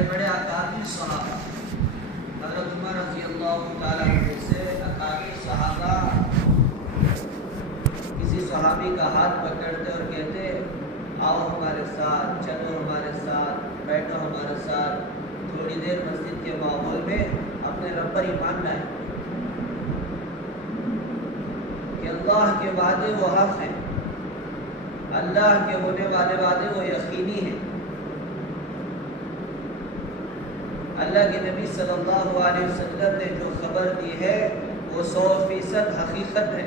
بڑے بڑے اکابر صحابہ حضرت عمر رضی اللہ تعالیٰ عنہ سے اکابر صحابہ کسی صحابی کا ہاتھ پکڑتے اور کہتے آؤ ہمارے ساتھ، چلو ہمارے ساتھ، بیٹھو ہمارے ساتھ، تھوڑی دیر مسجد کے ماحول میں اپنے رب پر ایمان لائیں کہ اللہ کے وعدے وہ حق ہیں، اللہ کے ہونے والے وعدے وہ یقینی ہیں، اللہ کے نبی صلی اللہ علیہ وسلم نے جو خبر دی ہے وہ 100% حقیقت ہے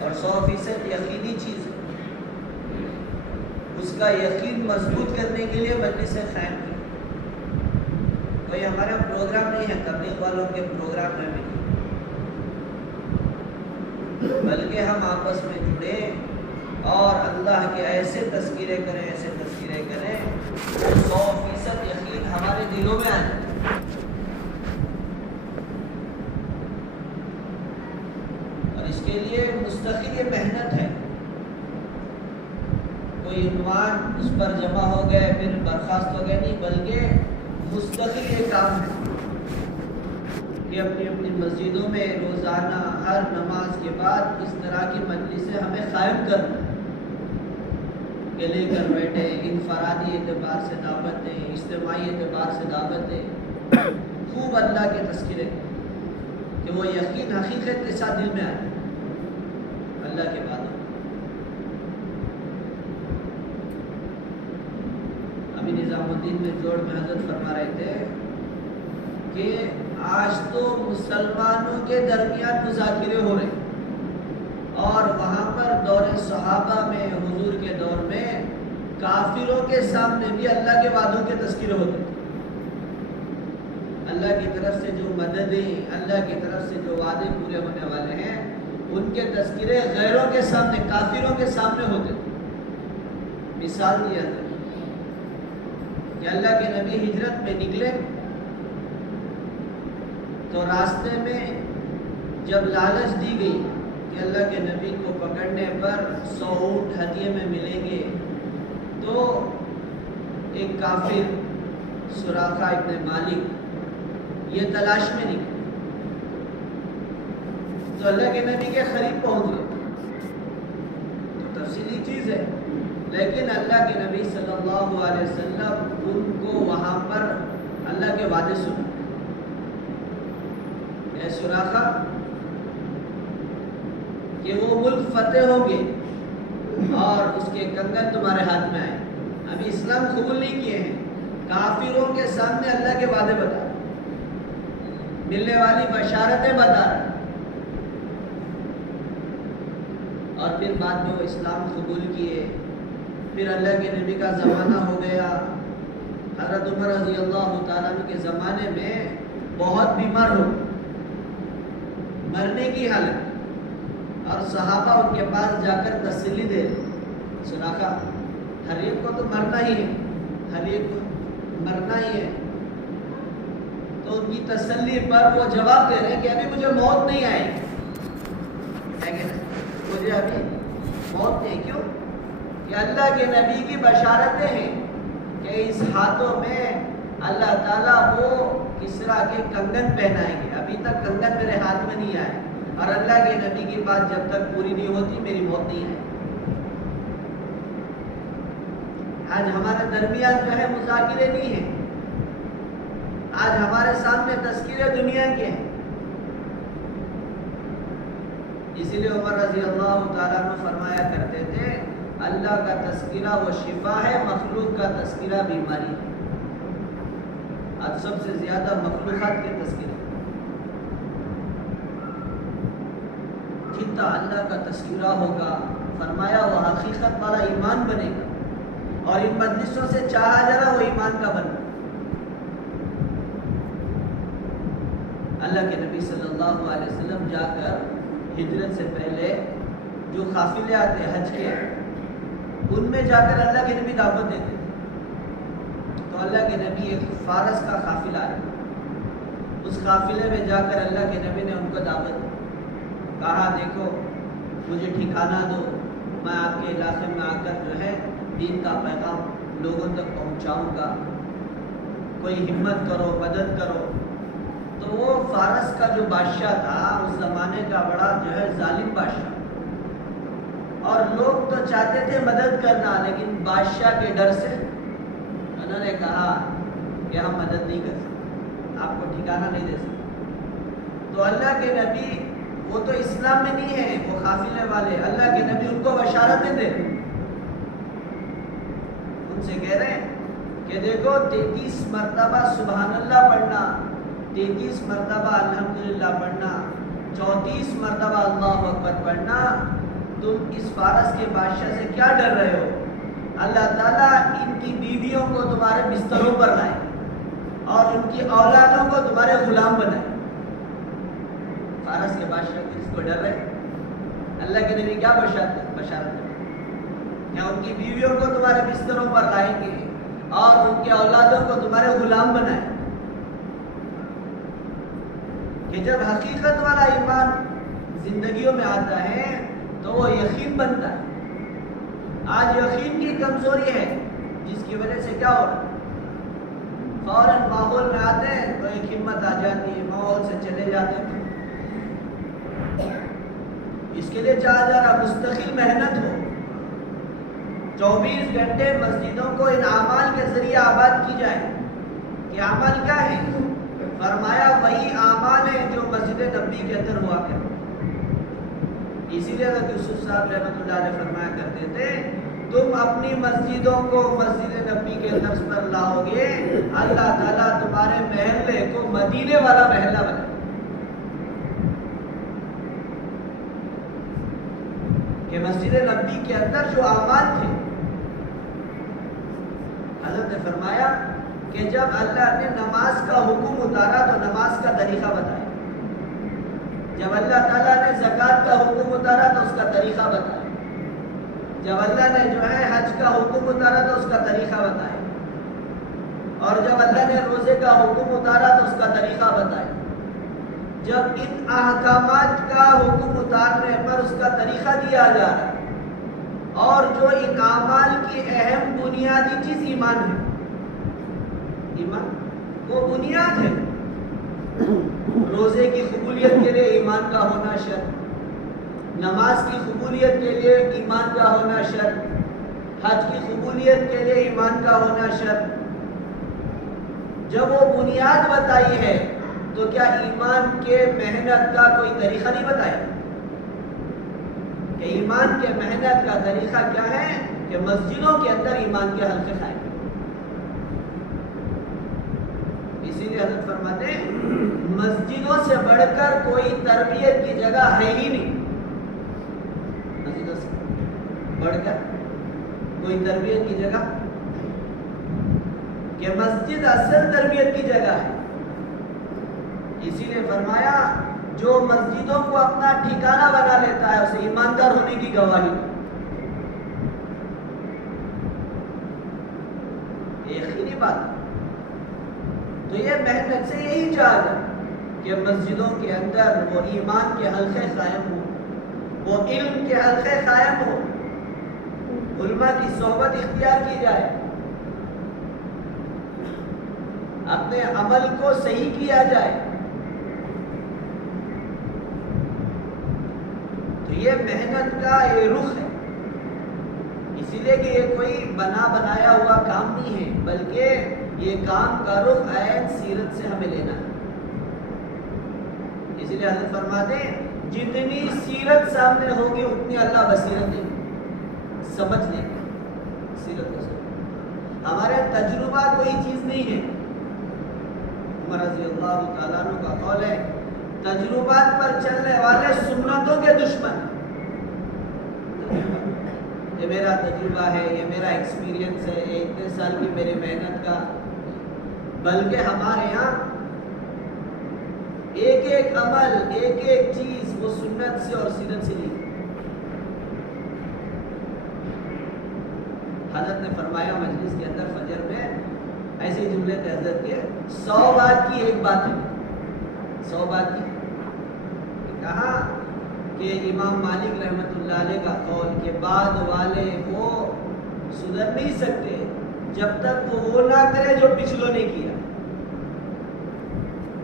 اور 100% یقینی چیز ہے۔ اس کا یقین مضبوط کرنے کے لیے مجلس قائم کی، کوئی ہمارا پروگرام نہیں ہے تبلیغ والوں کے پروگرام میں بھی، بلکہ ہم آپس میں جڑیں اور اللہ کے ایسے تذکرے کریں، ایسے تذکرے کریں 100% یقین ہمارے دلوں میں آئے۔ اور اس کے لیے مستقل یہ محنت ہے، کوئی عنوان اس پر جمع ہو گئے پھر برخاست ہو گئے نہیں، بلکہ مستقل یہ کام ہے کہ اپنی اپنی مسجدوں میں روزانہ ہر نماز کے بعد اس طرح کی مجلسیں ہمیں قائم کرنا ہے کہ لے کر بیٹھے، انفرادی اعتبار سے دعوت دیں، اجتماعی اعتبار سے دعوت دیں، خوب اللہ کے تذکرے کہ وہ یقین حقیقت کے ساتھ دل میں آئے اللہ کے باتوں۔ ابھی نظام الدین میں جوڑ میں حضرت فرما رہے تھے کہ آج تو مسلمانوں کے درمیان مذاکرے ہو رہے اور وہاں پر دور صحابہ میں، حضور کے دور میں کافروں کے سامنے بھی اللہ کے وعدوں کے تذکرے ہوتے تھے، اللہ کی طرف سے جو مددیں، اللہ کی طرف سے جو وعدے پورے ہونے والے ہیں ان کے تذکرے غیروں کے سامنے، کافروں کے سامنے ہوتے تھے۔ مثال دیا تھا کہ اللہ کے نبی ہجرت میں نکلے تو راستے میں جب لالچ دی گئی کہ اللہ کے نبی کو پکڑنے پر 100 اونٹ ہدیے میں ملیں گے، تو ایک کافر سراقہ ابن مالک یہ تلاش میں نکلے تو اللہ کے نبی کے قریب پہنچ گئے، تو تفصیلی چیز ہے، لیکن اللہ کے نبی صلی اللہ علیہ وسلم ان کو وہاں پر اللہ کے وعدے سنے، اے سراقہ کہ وہ ملک فتح ہوں گے اور اس کے کنگن تمہارے ہاتھ میں آئے۔ ابھی اسلام قبول نہیں کیے ہیں، کافروں کے سامنے اللہ کے وعدے بتا رہے، ملنے والی بشارتیں بتا رہے، اور پھر بعد میں وہ اسلام قبول کیے۔ پھر اللہ کے نبی کا زمانہ ہو گیا، حضرت عمر رضی اللہ تعالیٰ عنہ کے زمانے میں بہت بیمار ہو، مرنے کی حالت، اور صحابہ ان کے پاس جا کر تسلی دے، سراقہ ہر ایک کو تو مرنا ہی ہے، ہر ایک کو مرنا ہی ہے، تو ان کی تسلی پر وہ جواب دے رہے ہیں کہ ابھی مجھے موت نہیں آئی، مجھے ابھی موت نہیں، کیوں کہ اللہ کے نبی کی بشارتیں ہیں کہ اس ہاتھوں میں اللہ تعالیٰ وہ کسرا کے کنگن پہنائیں گے، ابھی تک کنگن میرے ہاتھ میں نہیں آئے، اور اللہ کے نبی کی بات جب تک پوری نہیں ہوتی میری موت نہیں آئے۔ آج ہمارے درمیان جو ہے مذاکرے نہیں ہیں، آج ہمارے سامنے تذکرے دنیا کے ہیں، اسی لیے عمر رضی اللہ تعالیٰ عنہ فرمایا کرتے تھے اللہ کا تذکرہ وہ شفا ہے، مخلوق کا تذکرہ بیماری ہے۔ آج سب سے زیادہ مخلوقات کے تذکرہ، جتنا اللہ کا تذکرہ ہوگا فرمایا وہ حقیقت والا ایمان بنے گا، اور ان مجلسوں سے چاہا جا وہ ایمان کا بننا۔ اللہ کے نبی صلی اللہ علیہ وسلم جا کر ہجرت سے پہلے جو قافلے آتے حج کے، ان میں جا کر اللہ کے نبی دعوت دیتے تھے، تو اللہ کے نبی ایک فارس کا قافلہ ہے، اس قافلے میں جا کر اللہ کے نبی نے ان کو دعوت دی، کہا دیکھو مجھے ٹھکانہ دو، میں آپ کے علاقے میں آ کر جو ہے دین کا پیغام لوگوں تک پہنچاؤں گا، کوئی ہمت کرو، مدد کرو. تو وہ فارس کا جو بادشاہ تھا اس زمانے کا بڑا جو ہے ظالم بادشاہ، اور لوگ تو چاہتے تھے مدد کرنا، لیکن بادشاہ کے ڈر سے انہوں نے کہا کہ ہم مدد نہیں کر سکتے، آپ کو ٹھکانہ نہیں دے سکتے. تو اللہ کے نبی وہ تو اسلام میں نہیں ہے، وہ قافلے والے، اللہ کے نبی ان کو بشارتیں دے، ان سے کہہ رہے ہیں کہ دیکھو 33 مرتبہ سبحان اللہ پڑھنا، 33 مرتبہ الحمدللہ پڑھنا، 34 مرتبہ اللہ اکبر پڑھنا. تم اس فارس کے بادشاہ سے کیا ڈر رہے ہو؟ اللہ تعالیٰ ان کی بیویوں کو تمہارے بستروں پر لائے اور ان کی اولادوں کو تمہارے غلام بنائے. فارس کے بادشاہ کس کو ڈر رہے؟ اللہ کے نبی کیا بشارت ہے کہ ان کی بیویوں کو تمہارے بستروں پر لائیں گے اور ان کے اولادوں کو تمہارے غلام بنائیں. کہ جب حقیقت والا ایمان زندگیوں میں آتا ہے تو وہ یقین بنتا ہے. آج یقین کی کمزوری ہے جس کی وجہ سے کیا ہو رہا ہے، فوراً ماحول میں آتے ہیں تو ایک ہمت آ جاتی ہے، ماحول سے چلے جاتے ہیں. اس کے لیے چاہا جا رہا مستقل محنت ہو، 24 گھنٹے مسجدوں کو ان اعمال کے ذریعے آباد کی جائے. کہ عمل کیا ہے؟ فرمایا وہی اعمال ہیں جو مسجد نبی کے اندر ہوا کرتے. اسی لیے حضرت یوسف صاحب رحمۃ اللہ علیہ فرمایا کرتے تھے تم اپنی مسجدوں کو مسجد نبی کے طرز پر لاؤ گے، اللہ تعالیٰ تمہارے محلے کو مدینے والا محلہ بنائے. کہ مسجد نبی کے اندر جو اعمال تھے، حضرت نے فرمایا کہ جب اللہ نے نماز کا حکم اتارا تو نماز کا طریقہ بتایا، جب اللہ تعالیٰ نے زکوٰۃ کا حکم اتارا تو اس کا طریقہ بتایا، جب اللہ نے جو ہے حج کا حکم اتارا تو اس کا طریقہ بتایا، اور جب اللہ نے روزے کا حکم اتارا تو اس کا طریقہ بتایا. جب ان احکامات کا حکم اتارنے پر اس کا طریقہ دیا جا رہا ہے، اور جو ان اعمال کی اہم بنیادی چیز ایمان ہے، ایمان وہ بنیاد ہے. روزے کی قبولیت کے لیے ایمان کا ہونا شرط، نماز کی قبولیت کے لیے ایمان کا ہونا شرط، حج کی قبولیت کے لیے ایمان کا ہونا شرط. جب وہ بنیاد بتائی ہے تو کیا ایمان کے محنت کا کوئی طریقہ نہیں بتایا؟ کہ ایمان کے محنت کا طریقہ کیا ہے؟ کہ مسجدوں کے اندر ایمان کے حلقے قائم. اسی لیے حضرت فرماتے ہیں مسجدوں سے بڑھ کر کوئی تربیت کی جگہ ہے ہی نہیں. مسجدوں سے بڑھ کر کوئی تربیت کی جگہ، کہ مسجد اصل تربیت کی جگہ ہے. اسی لیے فرمایا جو مسجدوں کو اپنا ٹھکانہ بنا لیتا ہے اسے ایماندار ہونے کی گواہی. یقینی بات. تو یہ محنت سے یہی چاہا جائے کہ مسجدوں کے اندر وہ ایمان کے حلقے قائم ہوں، وہ علم کے حلقے قائم ہوں، علماء کی صحبت اختیار کی جائے، اپنے عمل کو صحیح کیا جائے. تو یہ محنت کا یہ رخ ہے. اسی لیے کہ یہ کوئی بنا بنایا ہوا کام نہیں ہے، بلکہ یہ کام کا رخ عین سیرت سے ہمیں لینا ہے. اسی لیے حضرت فرماتے ہیں جتنی سیرت سامنے ہوگی اتنی اللہ بصیرت دے گی، سمجھ لیں گے. سیرت کو سمجھ، ہمارے تجربہ کوئی چیز نہیں ہے. عمر رضی اللہ تعالیٰ عنہ کا قول ہے تجربات پر چلنے والے سنتوں کے دشمن. یہ میرا تجربہ ہے، یہ میرا ایکسپیرینس ہے، یہ اتنے سال کی میری محنت کا. بلکہ ہمارے یہاں ایک ایک عمل، ایک ایک چیز وہ سنت سے اور سیرت سے لی. حضرت نے فرمایا مجلس کے اندر فجر میں ایسے جملے تھے حضرت کے، 100 بات کی ایک بات ہے. 100 بات کی کہا کہ امام مالک رحمۃ اللہ علیہ کا قول کہ بعد والے وہ سدھر نہیں سکتے جب تک وہ نہ کرے جو پچھلوں نے کیا.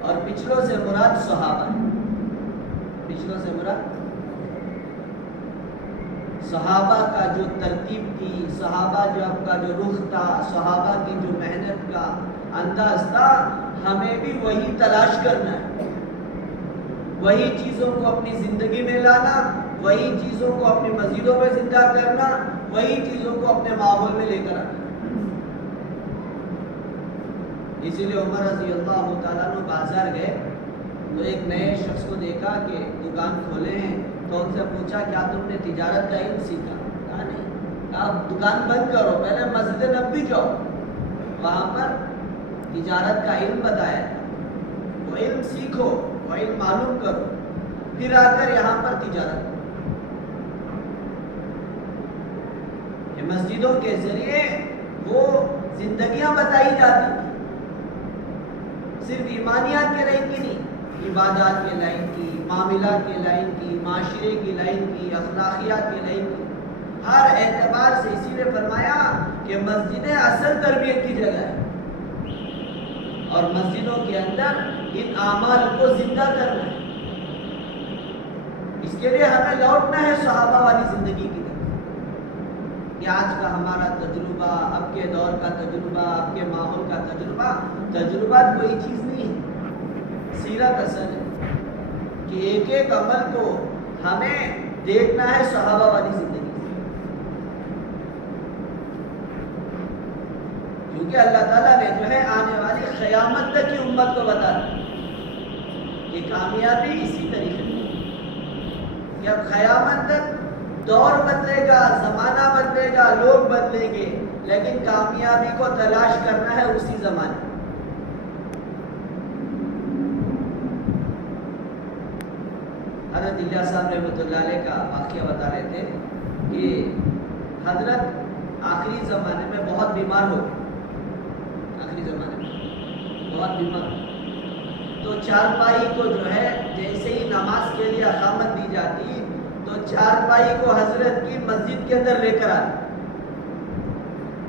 اور پچھلوں سے مراد صحابہ ہے. پچھلوں سے مراد صحابہ کا جو ترتیب تھی، صحابہ کا جو رخ تھا، صحابہ کی جو محنت کا انداز تھا، ہمیں بھی وہی تلاش کرنا ہے. وہی چیزوں کو اپنی زندگی میں لانا، وہی چیزوں کو اپنی مسجدوں میں زندہ کرنا، وہی چیزوں کو اپنے ماحول میں لے کر آنا. اسی لیے عمر رضی اللہ تعالیٰ عنہ بازار گئے تو ایک نئے شخص کو دیکھا کہ دکان کھولے ہیں، تو ان سے پوچھا کیا تم نے تجارت کا علم سیکھا؟ کہا نہیں. آپ دکان بند کرو، پہلے مسجد نبوی جاؤ، وہاں پر تجارت کا علم بتایا تھا. وہ علم سیکھو، وہ علم معلوم کرو، پھر آ کر یہاں پر تجارت کرو. یہ مسجدوں کے ذریعے وہ زندگیاں بتائی جاتی ہیں، صرف ایمانیات کے لائن کی نہیں، عبادات کے لائن کی، معاملات کے لائن کی، معاشرے کی لائن کی، اخلاقیات کے لائن کی، ہر اعتبار سے. اسی نے فرمایا کہ مسجدیں اصل تربیت کی جگہ ہے، اور مسجدوں کے اندر ان اعمال کو زندہ کرنا ہے. اس کے لیے ہمیں لوٹنا ہے صحابہ والی زندگی کی طرف. کہ آج کا ہمارا تجربہ، اب کے دور کا تجربہ، اب کے ماحول کا تجربہ، تجربات کوئی چیز نہیں ہے، سیرت اصل ہے. کہ ایک ایک عمل کو ہمیں دیکھنا ہے صحابہ والی زندگی سے. کیونکہ اللہ تعالیٰ نے جو ہے آنے والی قیامت تک کی امت کو بتا دی کہ کامیابی اسی طریقے سے کہ اب قیامت تک دور بدلے گا، زمانہ بدلے گا، لوگ بدلیں گے، لیکن کامیابی کو تلاش کرنا ہے اسی زمانے. حضرت الیاس صاحب رحمۃ اللہ علیہ کا واقعہ بتا رہے تھے کہ حضرت آخری زمانے میں بہت بیمار ہو گئے. آخری زمانے میں بہت بیمار ہو، تو چارپائی کو جو ہے جیسے ہی نماز کے لیے اقامت دی جاتی تو چارپائی کو حضرت کی مسجد کے اندر لے کر آتے.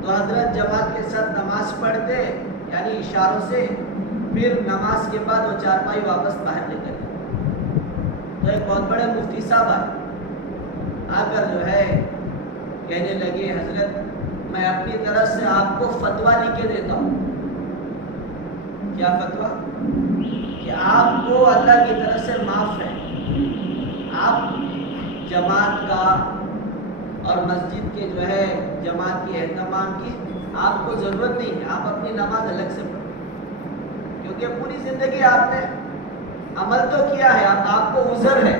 تو حضرت جماعت کے ساتھ نماز پڑھتے، یعنی اشاروں سے، پھر نماز کے بعد وہ چارپائی واپس باہر لے کر. تو ایک بہت بڑے مفتی صاحب آ کر جو ہے کہنے لگے حضرت میں اپنی طرف سے آپ کو فتویٰ لکھ کے دیتا ہوں. کیا فتویٰ؟ کہ آپ کو اللہ کی طرف سے معاف ہے، آپ جماعت کا اور مسجد کے جو ہے جماعت کے اہتمام کی آپ کو ضرورت نہیں ہے، آپ اپنی نماز الگ سے پڑھیں، کیونکہ پوری زندگی آپ نے عمل تو کیا ہے. اب آپ کو عذر ہے،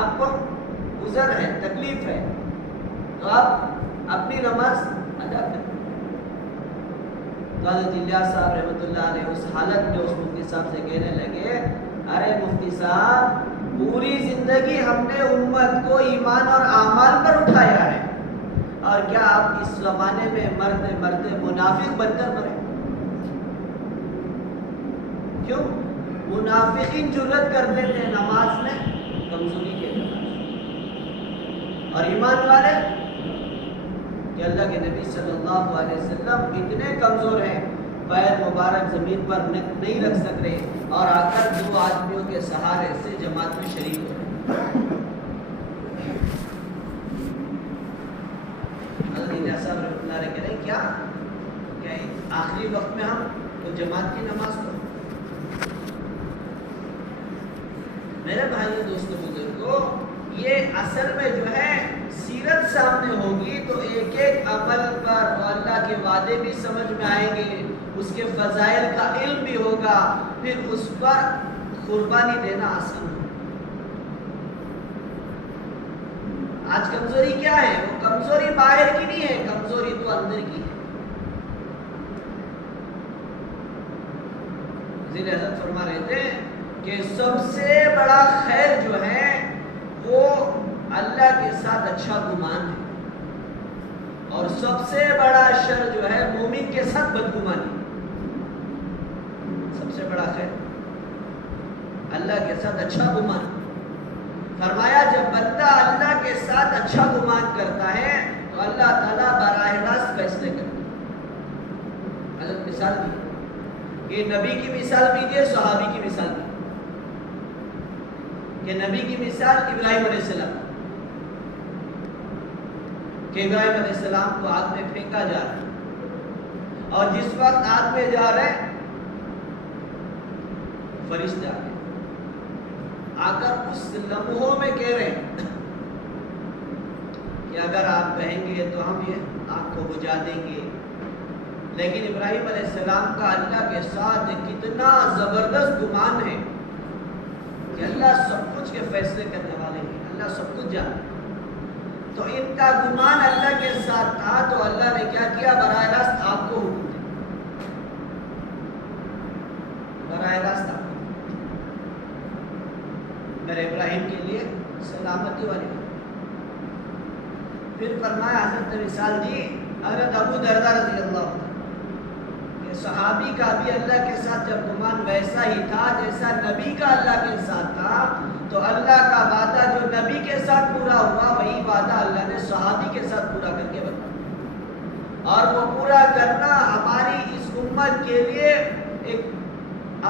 آپ کو عذر ہے، تکلیف ہے، تو آپ اپنی نماز ادا کریں. تو حضرت الیاس صاحب رحمۃ اللہ علیہ اس حالت میں اس مفتی صاحب سے کہنے لگے ارے مفتی صاحب پوری زندگی ہم نے امت کو ایمان اور اعمال پر اٹھایا ہے، اور کیا آپ اس زمانے میں مرتے مرتے منافق بن کر مرے؟ کیوں؟ منافقین جرأت کرتے تھے نماز میں کمزوری کے بعد، اور ایمان والے کہ اللہ کے نبی صلی اللہ علیہ وسلم اتنے کمزور ہیں، پیر مبارک زمین پر نہیں رکھ سک رہے، اور آ کر دو آدمیوں کے سہارے سے جماعت میں شریک ہو رہے. حضرت الیاس صاحب رحمۃ اللہ علیہ کہہ رہے ہیں کیا آخری وقت میں ہم تو جماعت کی نماز پڑھیں؟ میرے بھائی دوستوں بزرگوں، یہ اصل میں جو ہے سیرت سامنے ہوگی تو ایک ایک عمل پر اللہ کے وعدے بھی سمجھ میں آئیں گے، اس کے فضائل کا علم بھی ہوگا، پھر اس پر قربانی دینا آسان ہوگا. آج کمزوری کیا ہے؟ وہ کمزوری باہر کی نہیں ہے، کمزوری تو اندر کی ہے. ذیل حضرت فرما رہے تھے کہ سب سے بڑا خیر جو ہے وہ اللہ کے ساتھ اچھا گمان ہے، اور سب سے بڑا شر جو ہے مومن کے ساتھ بدگمانی. سب سے بڑا خیر اللہ کے ساتھ اچھا گمان. فرمایا جب بندہ اللہ کے ساتھ اچھا گمان کرتا ہے تو اللہ تعالیٰ براہ راست فیصلے کرتا ہے. حضرت مثال دی کہ نبی کی مثال دیجیے، صحابی کی مثال دیجیے. کہ نبی کی مثال ابراہیم علیہ السلام، کہ ابراہیم علیہ السلام کو آگ میں پھینکا جا رہا ہے، اور جس وقت آگ میں جا رہے فرشتے آ گئے، آ کر اس لمحوں میں کہہ رہے ہیں کہ اگر آپ کہیں گے تو ہم یہ آگ کو بجھا دیں گے. لیکن ابراہیم علیہ السلام کا اللہ کے ساتھ کتنا زبردست گمان ہے کہ اللہ سب کچھ کے فیصلے کرنے والے ہیں، اللہ سب کچھ جانتے ہیں. تو ان کا گمان اللہ کے ساتھ تھا، تو اللہ نے کیا کیا؟ براہ راست آپ کو حکم دیا، براہ راست آپ کو، میرے ابراہیم کے لیے سلامتی والی بات. پھر فرمایا حضرت نے مثال دی حضرت ابو دردہ رضی اللہ عنہ کہ صحابی کا بھی اللہ کے ساتھ جب گمان ویسا ہی تھا جیسا نبی کا اللہ کے ساتھ تھا، تو اللہ کا وعدہ جو نبی کے ساتھ پورا ہوا وہی وعدہ اللہ نے صحابی کے ساتھ پورا کر کے بتایا. اور وہ پورا کرنا ہماری اس امت کے لیے ایک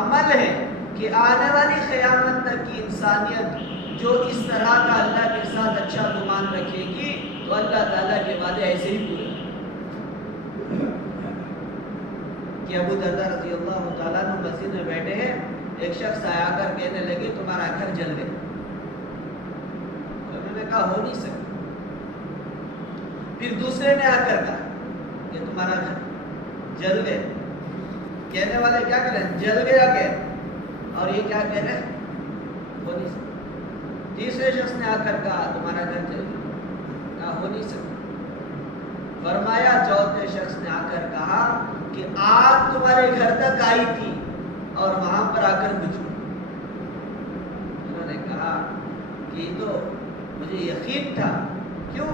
عمل ہے کہ آنے والی قیامت تک کی انسانیت جو اس طرح کا اللہ کے ساتھ اچھا گمان رکھے گی تو اللہ تعالیٰ کے وعدے ایسے ہی پورے. کہ ابو دردہ رضی اللہ تعالیٰ عنہ مسجد میں بیٹھے ہیں، ایک شخص آیا کر کہنے لگے تمہارا گھر جل گیا. انہوں نے کہا ہو نہیں سکتا. پھر دوسرے نے آ کر کہا کہ تمہارا گھر جل گیا. کہنے والے کیا کہہ رہے ہیں؟ جل گیا کہ، اور یہ کیا کہہ رہے ہیں؟ ہو نہیں سکتا. تیسرے شخص نے آ کر کہا تمہارا گھر جل گیا، کہا ہو نہیں سکتا. فرمایا چوتھے شخص نے آ کر کہا کہ آگ تمہارے گھر تک آئی تھی اور وہاں پر آ کر بجھ گئی. انہوں نے کہا کہ یہ تو مجھے یقین تھا. کیوں؟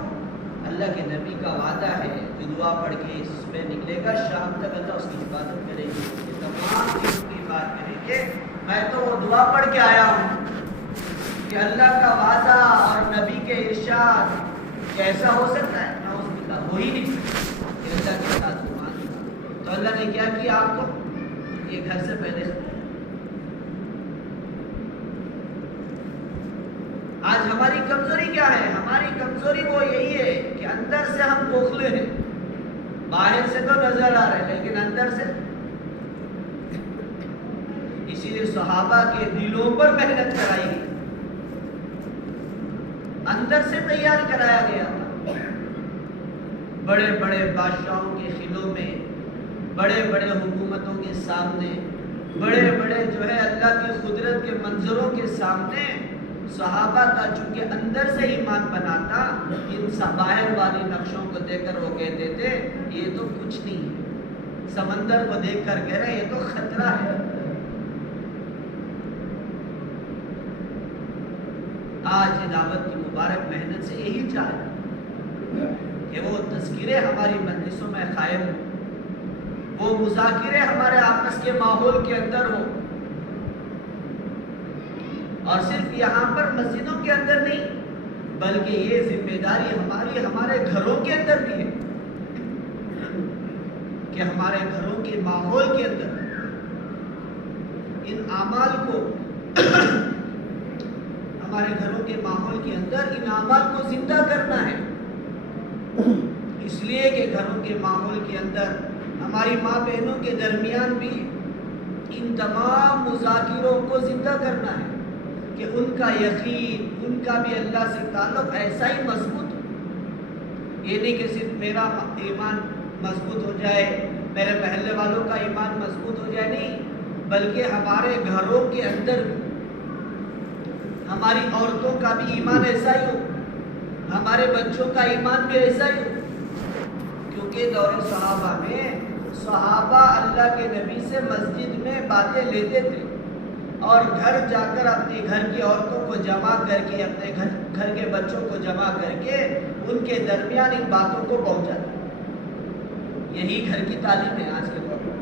اللہ کے نبی کا وعدہ ہے جو دعا پڑھ کے اس پہ نکلے گا شام تک اللہ اس کی حفاظت کرے گی. یہ تمام چیزوں کی بات کریں گے. میں تو وہ دعا پڑھ کے آیا ہوں کہ اللہ کا وعدہ اور نبی کے ارشاد کیسا ہو سکتا ہے؟ نہ اس کی ہو ہی نہیں سکتا کہ اللہ کے ساتھ گمان. تو اللہ نے کیا کیا؟ آپ کو یہ گھر سے پہلے. آج ہماری کمزوری کیا ہے؟ ہماری کمزوری وہ یہی ہے کہ اندر سے ہم کھوکھلے ہیں. باہر سے تو نظر آ رہے لیکن اندر سے. اسی لیے صحابہ کے دلوں پر محنت کرائی گئی، اندر سے تیار کرایا گیا تھا. بڑے بڑے بادشاہوں کے خلوں میں، بڑے بڑے حکومتوں کے سامنے، بڑے بڑے جو ہے اللہ کی قدرت کے منظروں کے سامنے صحابہ کا چونکہ اندر سے ایمان بناتا، ان باہر والی نقشوں کو دیکھ کر وہ کہتے تھے یہ تو کچھ نہیں ہے. سمندر کو دیکھ کر کہہ رہے یہ تو خطرہ ہے. آج دعوت کی مبارک محنت سے یہی چاہے کہ وہ تذکرے ہماری مجلسوں میں قائم ہوں، وہ مذاکرے ہمارے آپس کے ماحول کے اندر ہوں. اور صرف یہاں پر مسجدوں کے اندر نہیں بلکہ یہ ذمہ داری ہمارے گھروں کے اندر بھی ہے کہ ہمارے گھروں کے ماحول کے اندر ان اعمال کو ہمارے گھروں کے ماحول کے اندر ان اعمال کو زندہ کرنا ہے. اس لیے کہ گھروں کے ماحول کے اندر ہماری ماں بہنوں کے درمیان بھی ان تمام مذاکروں کو زندہ کرنا ہے کہ ان کا یقین، ان کا بھی اللہ سے تعلق ایسا ہی مضبوط ہو. یہ نہیں کہ صرف میرا ایمان مضبوط ہو جائے، میرے محلے والوں کا ایمان مضبوط ہو جائے، نہیں بلکہ ہمارے گھروں کے اندر ہماری عورتوں کا بھی ایمان ایسا ہی ہو، ہمارے بچوں کا ایمان بھی ایسا ہی ہو. کیونکہ دور صحابہ میں صحابہ اللہ کے نبی سے مسجد میں باتیں لیتے تھے اور گھر جا کر اپنے گھر کی عورتوں کو جمع کر کے، اپنے گھر کے بچوں کو جمع کر کے ان کے درمیان ان باتوں کو پہنچاتے. یہی گھر کی تعلیم ہے آج کے دور میں.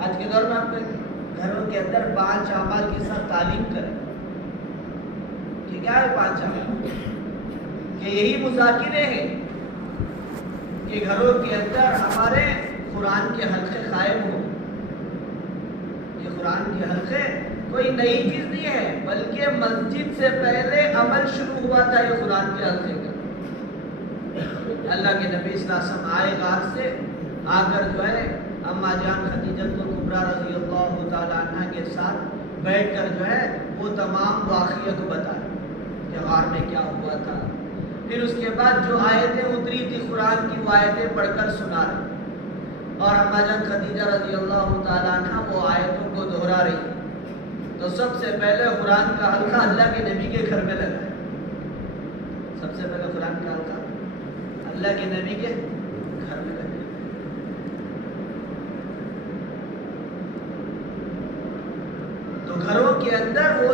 آج کے دور میں اپنے گھروں کے اندر 5 اعمال کے ساتھ تعلیم کریں. کہ کیا ہے 5 اعمال؟ کہ یہی مذاکرے ہیں کہ گھروں کے اندر ہمارے قرآن کے حلقے قائم ہوں، یہ قرآن کے حلقے کوئی نئی چیز نہیں ہے، بلکہ مسجد سے پہلے عمل شروع ہوا تھا یہ قرآن کے حلقے کا۔ اللہ کے نبی صلی اللہ علیہ وسلم آئے غار سے، آ کر جو ہے اما جان خدیجہ کبریٰ رضی اللہ تعالیٰ عنہ کے ساتھ بیٹھ کر جو ہے وہ تمام واقعہ کو بتائے کہ غار میں کیا ہوا تھا۔ پھر اس کے بعد جو آیتیں اتری تھی قرآن کی وہ آیتیں پڑھ کر سنا رہے، اور اما جان خدیجہ رضی اللہ تعالیٰ عنہ وہ آیتوں کو دہرا رہی۔ تو سب سے پہلے قرآن کا حلقہ اللہ کے نبی کے گھر میں لگا ہے۔ سب سے پہلے قرآن کا حلقہ اللہ کے نبی کے گھر میں لگا ہے۔ تو گھروں کے اندر وہ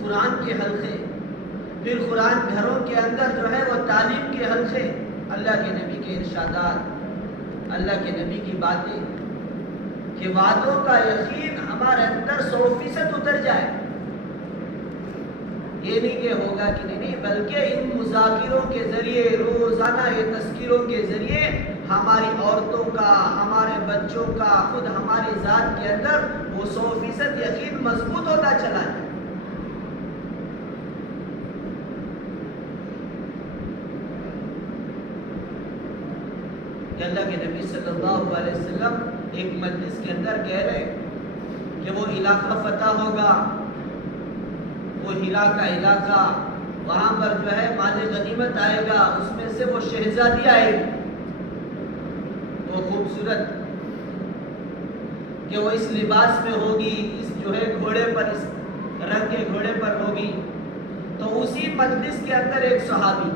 قرآن کے حلقے، پھر قرآن گھروں کے اندر جو ہے وہ تعلیم کے حلقے، اللہ کے نبی کے ارشادات، اللہ کے نبی کی باتیں، کہ وعدوں کا یقین ہمارے اندر 100% اتر جائے۔ یہ نہیں کہ ہوگا کہ نہیں، بلکہ ان مذاکروں کے ذریعے، روزانہ یہ تذکیروں کے ذریعے ہماری عورتوں کا، ہمارے بچوں کا، خود ہماری ذات کے اندر وہ 100% یقین مضبوط ہوتا چلا جائے۔ کہ اللہ کے نبی صلی اللہ علیہ وسلم ایک مجلس کے اندر کہہ رہے کہ وہ علاقہ فتح ہوگا، وہ ہیرا کا علاقہ، وہاں پر جو ہے مال غنیمت آئے گا، اس میں سے وہ شہزادی آئے گی، وہ خوبصورت، کہ وہ اس لباس میں ہوگی، اس جو ہے گھوڑے پر، اس رنگ کے گھوڑے پر ہوگی۔ تو اسی مجلس کے اندر ایک صحابی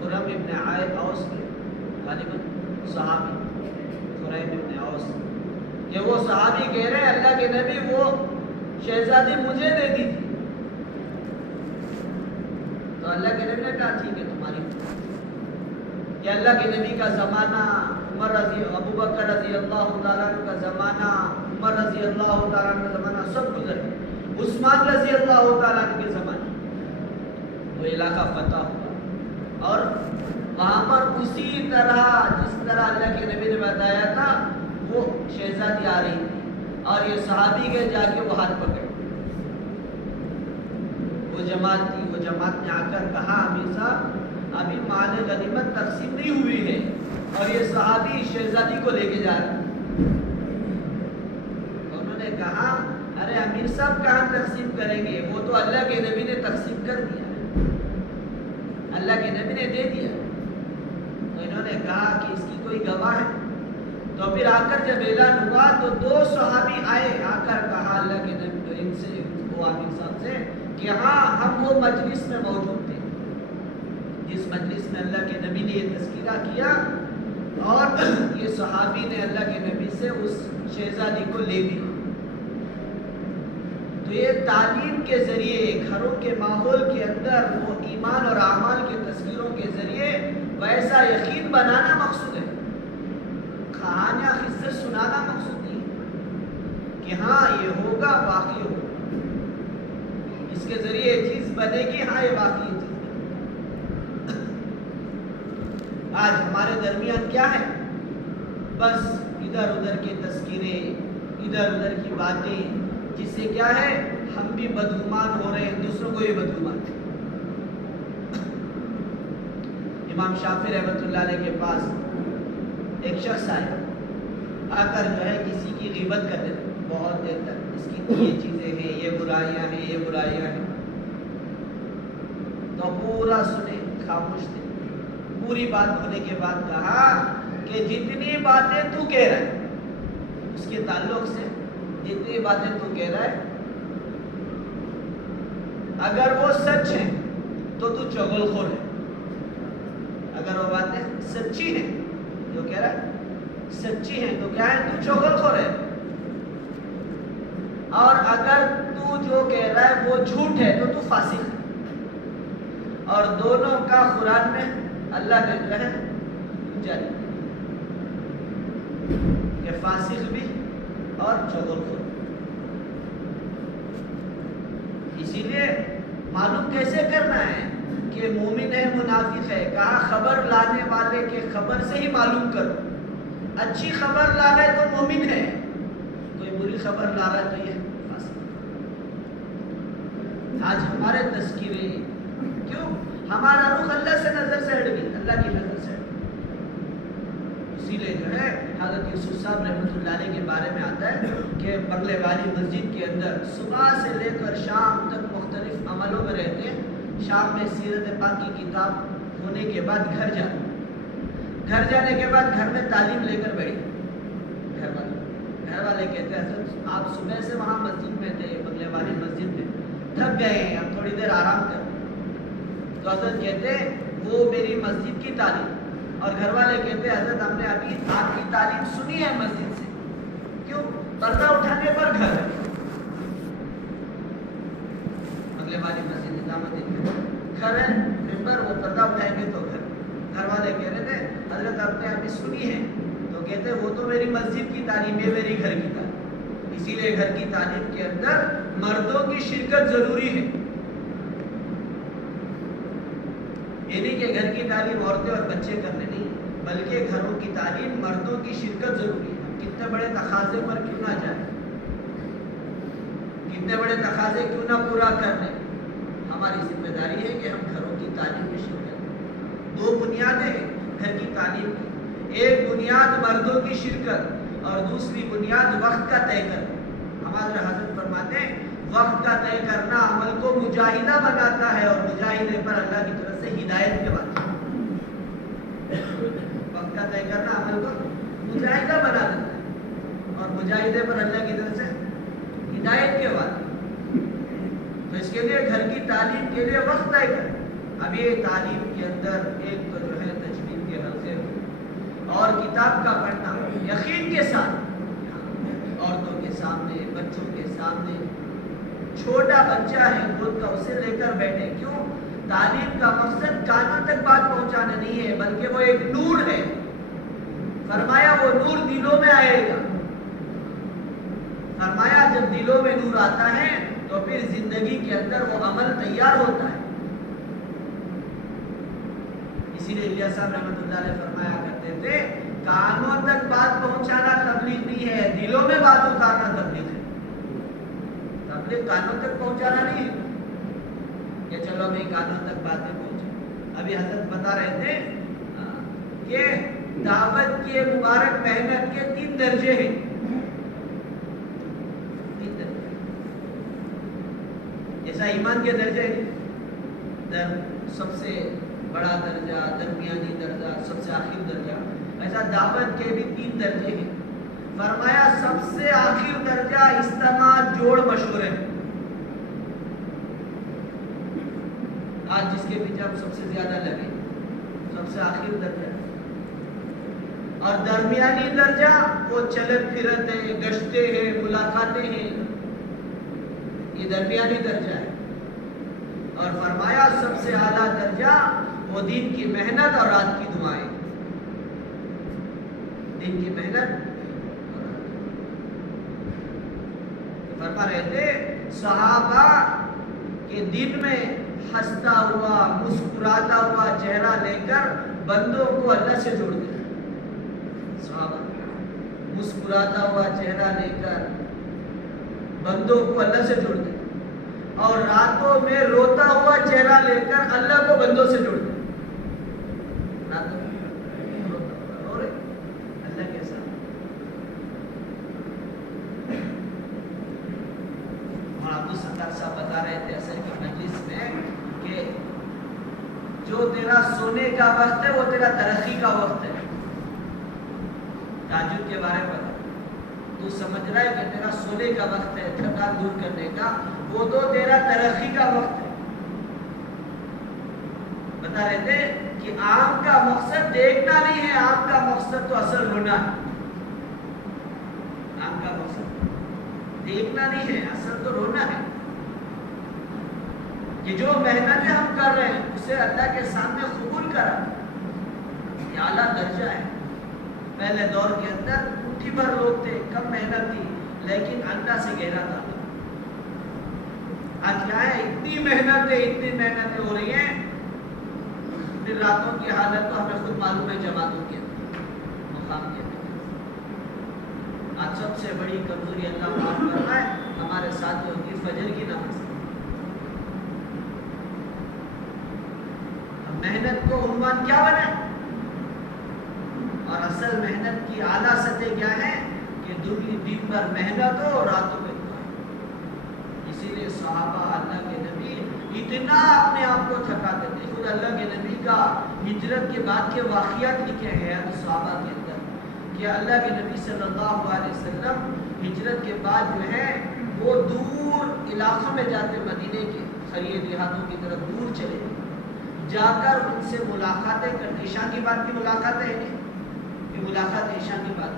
خرم ابن اوس کے غالباً صحابی خریم ابن اوس، کہ وہ صحابی کہہ رہے اللہ کے نبی وہ شہزادی مجھے دے دی تھی۔ تو اللہ کے نبی نے کہا ٹھیک ہے تمہاری، کہ اللہ کے نبی کا زمانہ، ابو بکر رضی اللہ تعالیٰ عنہ کا زمانہ، عمر رضی اللہ تعالیٰ عنہ کا زمانہ سب گزر گئے، عثمان رضی اللہ تعالیٰ عنہ کے زمانے وہ علاقہ فتح ہوا، اور وہاں پر اسی طرح جس طرح اللہ کے نبی نے بتایا تھا وہ شہزادی آ رہی تھی، اور یہ صحابی گئے جا کے وہ ہاتھ پکڑ، وہ جماعت تھی، وہ جماعت نے آ کر کہا امیر صاحب ابھی مال غنیمت تقسیم نہیں ہوئی ہے اور یہ صحابی شہزادی کو لے کے جا رہا ہے۔ انہوں نے کہا ارے امیر صاحب کہاں تقسیم کریں گے، وہ تو اللہ کے نبی نے تقسیم کر دیا، اللہ کے نبی نے دے دیا۔ تو انہوں نے کہا کہ اس کی کوئی گواہ ہے؟ تو پھر آ کر جب اعلان ہوا تو دو صحابی آئے، آ کر کہا اللہ کے نبی ان سے، وہ امیر صاحب سے، کہ ہاں ہم وہ مجلس میں موجود تھے جس مجلس میں اللہ کے نبی نے یہ تذکرہ کیا، اور یہ صحابی نے اللہ کے نبی سے اس شہزادی کو لے لیا۔ تو یہ تعلیم کے ذریعے، گھروں کے ماحول کے اندر وہ ایمان اور اعمال کے تذکیروں کے ذریعے ویسا یقین بنانا مقصود ہے، کہانیاں قصے سنانا مقصود نہیں کہ ہاں یہ ہوگا، واقعی ہوگا، اس کے ذریعے یہ چیز بنے گی، ہاں یہ واقعی چیز بنے گی۔ آج ہمارے درمیان کیا ہے؟ بس ادھر ادھر کے تذکرے، ادھر ادھر کی باتیں، جس سے کیا ہے ہم بھی بدگمان ہو رہے ہیں، دوسروں کو بھی بدگمان۔ امام شافعی رحمۃ اللہ علیہ کے پاس ایک شخص آیا، آ کر جو ہے کسی کی غیبت کرتے تھے بہت دیر تک، اس کی یہ چیزیں ہیں، یہ برائیاں ہیں، یہ برائیاں ہیں۔ تو پورا سنے، خاموش تھے۔ پوری بات ہونے کے بعد کہا کہ جتنی باتیں تو کہہ رہا ہے اس کے تعلق سے، جتنی باتیں تو کہہ رہا ہے اگر وہ سچ ہیں تو تو چغل خور ہے، اگر وہ باتیں سچی ہیں جو کہہ رہا ہے سچی ہیں تو کیا ہے، تو چغل خور ہے، اور اگر تو جو کہہ رہا ہے وہ جھوٹ ہے تو تو فاسق ہے۔ اور دونوں کا قرآن میں اللہ نے جو ہے جاری کہ فاسق بھی اور چغل خور۔ اسی لیے معلوم کیسے کرنا ہے کہ مومن ہے منافق ہے؟ کہا خبر لانے والے کے خبر سے ہی معلوم کرو، اچھی خبر لا رہا ہے تو مومن ہے، کوئی بری خبر لا رہا ہے تو یہ فاسق۔ آج ہمارے تذکرے کیوں؟ ہمارا رخ اللہ سے نظر سے ہٹ گئی، اللہ کی نظر سے ہٹ گئی۔ اسی لیے جو ہے حضرت یوسف صاحب رحمۃ اللہ علیہ کے بارے میں آتا ہے کہ بنگلے والی مسجد کے اندر صبح سے لے کر شام تک مختلف عملوں میں رہتے ہیں۔ شام میں سیرت پاک کی کتاب ہونے کے بعد گھر جاتے، گھر جانے کے بعد گھر میں تعلیم لے کر بیٹھے۔ گھر والے کہتے ہیں حضرت آپ صبح سے وہاں مسجد میں تھے، بنگلے والی مسجد میں، تھک گئے ہیں، اب تھوڑی دیر آرام کر۔ تو حضرت کہتے ہیں وہ میری مسجد کی تعلیم، اور گھر والے کہتے ہیں حضرت ہم نے ابھی آپ کی تعلیم سنی ہے مسجد سے، کیوں؟ پردہ اٹھانے پر گھر ہے، بنگلے والی مسجد نظام گھر ہے، ممبر وہ پردہ اٹھائیں گے تو گھر۔ گھر والے کہہ رہے تھے حضرت آپ نے ابھی سنی ہے، تو کہتے وہ تو میری مسجد کی تعلیم ہے، میری گھر کی تعلیم۔ اسی لیے گھر کی تعلیم کے اندر مردوں کی شرکت ضروری ہے، یہ نہیں کہ گھر کی تعلیم عورتیں اور بچے کرنے نہیں، بلکہ گھروں کی تعلیم مردوں کی شرکت ضروری ہے۔ کتنے بڑے تقاضے پر کیوں نہ جائے، کتنے بڑے تقاضے کیوں نہ پورا کر لیں، ہماری ذمہ داری ہے کہ ہم گھروں کی تعلیم میں شرکت کریں۔ دو بنیادیں ہیں گھر کی تعلیم کی، ایک بنیاد مردوں کی شرکت اور دوسری بنیاد وقت کا طے کرنا۔ ہمارے حضرت فرماتے ہیں وقت کا طے کرنا عمل کو مجاہدہ بناتا ہے، اور مجاہدے پر اللہ کی طرف سے ہدایت کے بعد وقت کا طے کرنا عمل کو مجاہدہ بنا دیتا ہے، اور مجاہدے پر اللہ کی طرف سے ہدایت کے بعد۔ تو اس کے لیے گھر کی تعلیم کے لیے وقت طے کریں۔ اب یہ تعلیم کے اندر ایک تو جو ہے تجوید کے حلقے اور کتاب کا پڑھنا یقین کے ساتھ، عورتوں کے سامنے، بچوں کے سامنے، چھوٹا بچہ ہے خود کا اسے لے کر بیٹھے۔ کیوں؟ تعلیم کا مقصد کانوں تک بات پہنچانا نہیں ہے، بلکہ وہ ایک نور ہے۔ فرمایا وہ نور دلوں میں آئے گا، فرمایا جب دلوں میں نور آتا ہے تو پھر زندگی کے اندر وہ عمل تیار ہوتا ہے۔ اسی لیے الیاس صاحب رحمۃ اللہ علیہ فرمایا کرتے تھے کانوں تک بات پہنچانا تبلیغ نہیں ہے، دلوں میں بات اتارنا تبلیغ ہے۔ تبلیغ کانوں تک پہنچانا نہیں ہے کہ چلو بھائی کانوں تک باتیں پہنچے۔ ابھی حضرت بتا رہے تھے کہ دعوت کے مبارک محنت کے 3 درجے ہیں، 3 درجے جیسا ایمان کے درجے ہیں، سب سے بڑا درجہ، درمیانی درجہ، سب سے آخر درجہ، ایسا دعوت کے بھی 3 درجے ہیں۔ فرمایا سب سے آخر درجہ استماع، جوڑ مشورے۔ آج جس کے پیچھے ہم سب سے زیادہ لگے، سب سے آخر درجہ۔ اور درمیانی درجہ وہ چلت پھرت ہے، گشتے ہیں، ملاقاتیں ہیں، یہ درمیانی درجہ ہے۔ اور فرمایا سب سے اعلیٰ درجہ وہ دین کی محنت اور رات کی دعائیں، دین کی محنت۔ فرما رہے تھے صحابہ کے دن میں ہنستا ہوا، مسکراتا ہوا چہرہ لے کر بندوں کو اللہ سے جوڑ دیا۔ صحابہ مسکراتا ہوا چہرہ لے کر بندوں کو اللہ سے جوڑ دیا، اور راتوں میں روتا ہوا چہرہ لے کر اللہ کو بندوں سے جوڑ دیا۔ راتوں میں رو رہے اللہ کے ساتھ۔ اور عبد الستار صاحب بتا رہے تھے اثر کی مجلس میں کہ جو تیرا سونے کا وقت ہے وہ تیرا ترقی کا وقت ہے۔ تہجد کے بارے میں تو سمجھ رہا ہے کہ تیرا سونے کا وقت ہے، تھکان دور کرنے کا، وہ تو تیرا ترقی کا وقت ہے۔ بتا رہے تھے کہ آنکھ کا مقصد دیکھنا نہیں ہے، آنکھ کا مقصد تو اصل رونا ہے۔ آنکھ کا مقصد دیکھنا نہیں ہے، اصل تو رونا ہے۔ کہ جو محنتیں ہم کر رہے ہیں اسے اللہ کے سامنے قبول کرا، یہ اعلیٰ درجہ ہے۔ پہلے دور کے اندر مٹھی بھر لوگ تھے، کم محنت تھی، لیکن اللہ سے گہرا تھا۔ آج کیا ہے، اتنی محنتیں ہو رہی ہیں، پھر راتوں کی حالت تو ہمیں خود معلوم ہے، جماعتوں کے مقام کے آج سب سے بڑی کمزوری اللہ معاف فرمائے ہمارے ساتھیوں کی فجر کی نماز۔ محنت کو عنوان کیا بنائے؟ اور اصل محنت کی اعلیٰ سطح کیا ہے کہ دن بھر محنت ہو اور راتوں میں دعا۔ اسی لیے صحابہ اللہ کے نبی اتنا اپنے آپ کو تھکاتے تھے۔ خود اللہ کے نبی کا ہجرت کے بعد کے واقعات لکھے ہیں صحابہ کے اندر کہ اللہ کے نبی صلی اللہ علیہ وسلم ہجرت کے بعد جو ہے وہ دور علاقوں میں جاتے، مدینے کے قریب دیہاتوں کی طرف دور چلے، جا کر ان سے ملاقاتیں کرتے۔ عشاء کی بات کی ملاقاتیں ہیں نہیں کہ ملاقات عشاء کی بات،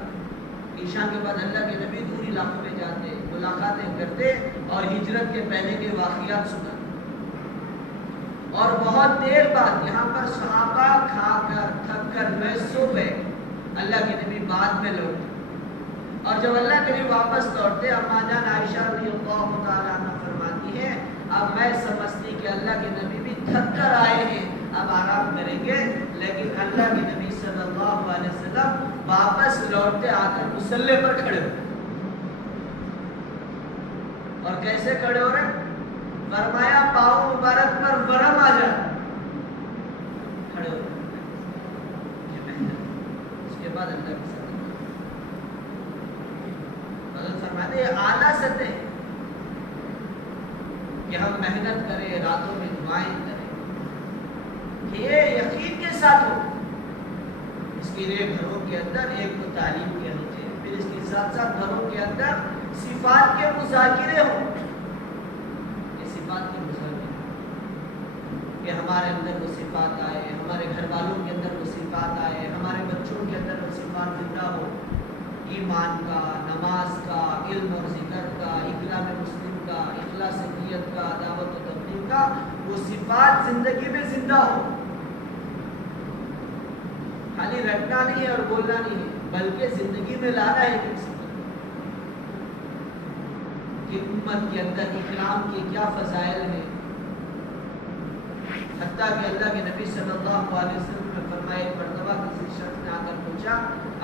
عشاء کے بعد اللہ کے نبی دور علاقوں میں جاتے، ملاقاتیں کرتے اور ہجرت کے پہلے کے واقعات سناتے۔ اور بہت دیر بعد یہاں پر صحابہ کھا کر تھک کر جو ہے سو گئے، اللہ کے نبی بعد میں لوٹے، اور جب اللہ کے نبی واپس لوٹتے اما جان عائشہ رضی اللہ تعالیٰ عنہ فرماتی ہے اب میں سمجھتی کہ اللہ کے نبی بھی تھک کر آئے ہیں، اب آرام کریں گے، لیکن اللہ کے نبی صلی اللہ علیہ وسلم واپس لوٹتے آ کر مصلی پر کھڑے ہوئے۔ اور کیسے کھڑے ہو رہے؟ فرمایا پاؤں مبارک پر ورم آ جائے، کھڑے ہو رہے۔ یہ محنت، اس کے بعد اللہ کی سطح حضرت فرماتے ہیں اعلیٰ سطح ہے کہ ہم محنت کریں، راتوں میں دعائیں کریں، یہ یقین کے ساتھ ہو۔ اس کے لیے گھروں کے اندر ایک تو تعلیم کی ہونی چاہیے، پھر اس کے ساتھ ساتھ گھروں کے اندر صفات کے مذاکرے ہوں، یہ صفات کے مذاکرے کہ ہمارے اندر وہ صفات آئے، ہمارے گھر والوں کے اندر وہ صفات آئے، ہمارے بچوں کے اندر وہ صفات زندہ ہو، ایمان کا، نماز کا، علم اور ذکر کا، اکرام مسلم کا، اخلاص نیت کا، دعوت و تبلیغ کا، وہ صفات زندگی میں زندہ ہو۔ خالی رٹنا نہیں ہے اور بولنا نہیں ہے، بلکہ زندگی میں لانا ہے کہ امت کے اندر اکرام کے کیا فضائل ہیں۔ حتیٰ کہ اللہ کے نبی صلی اللہ علیہ وسلم نے فرمایا ایک مرتبہ کسی شخص نے آ کر پوچھا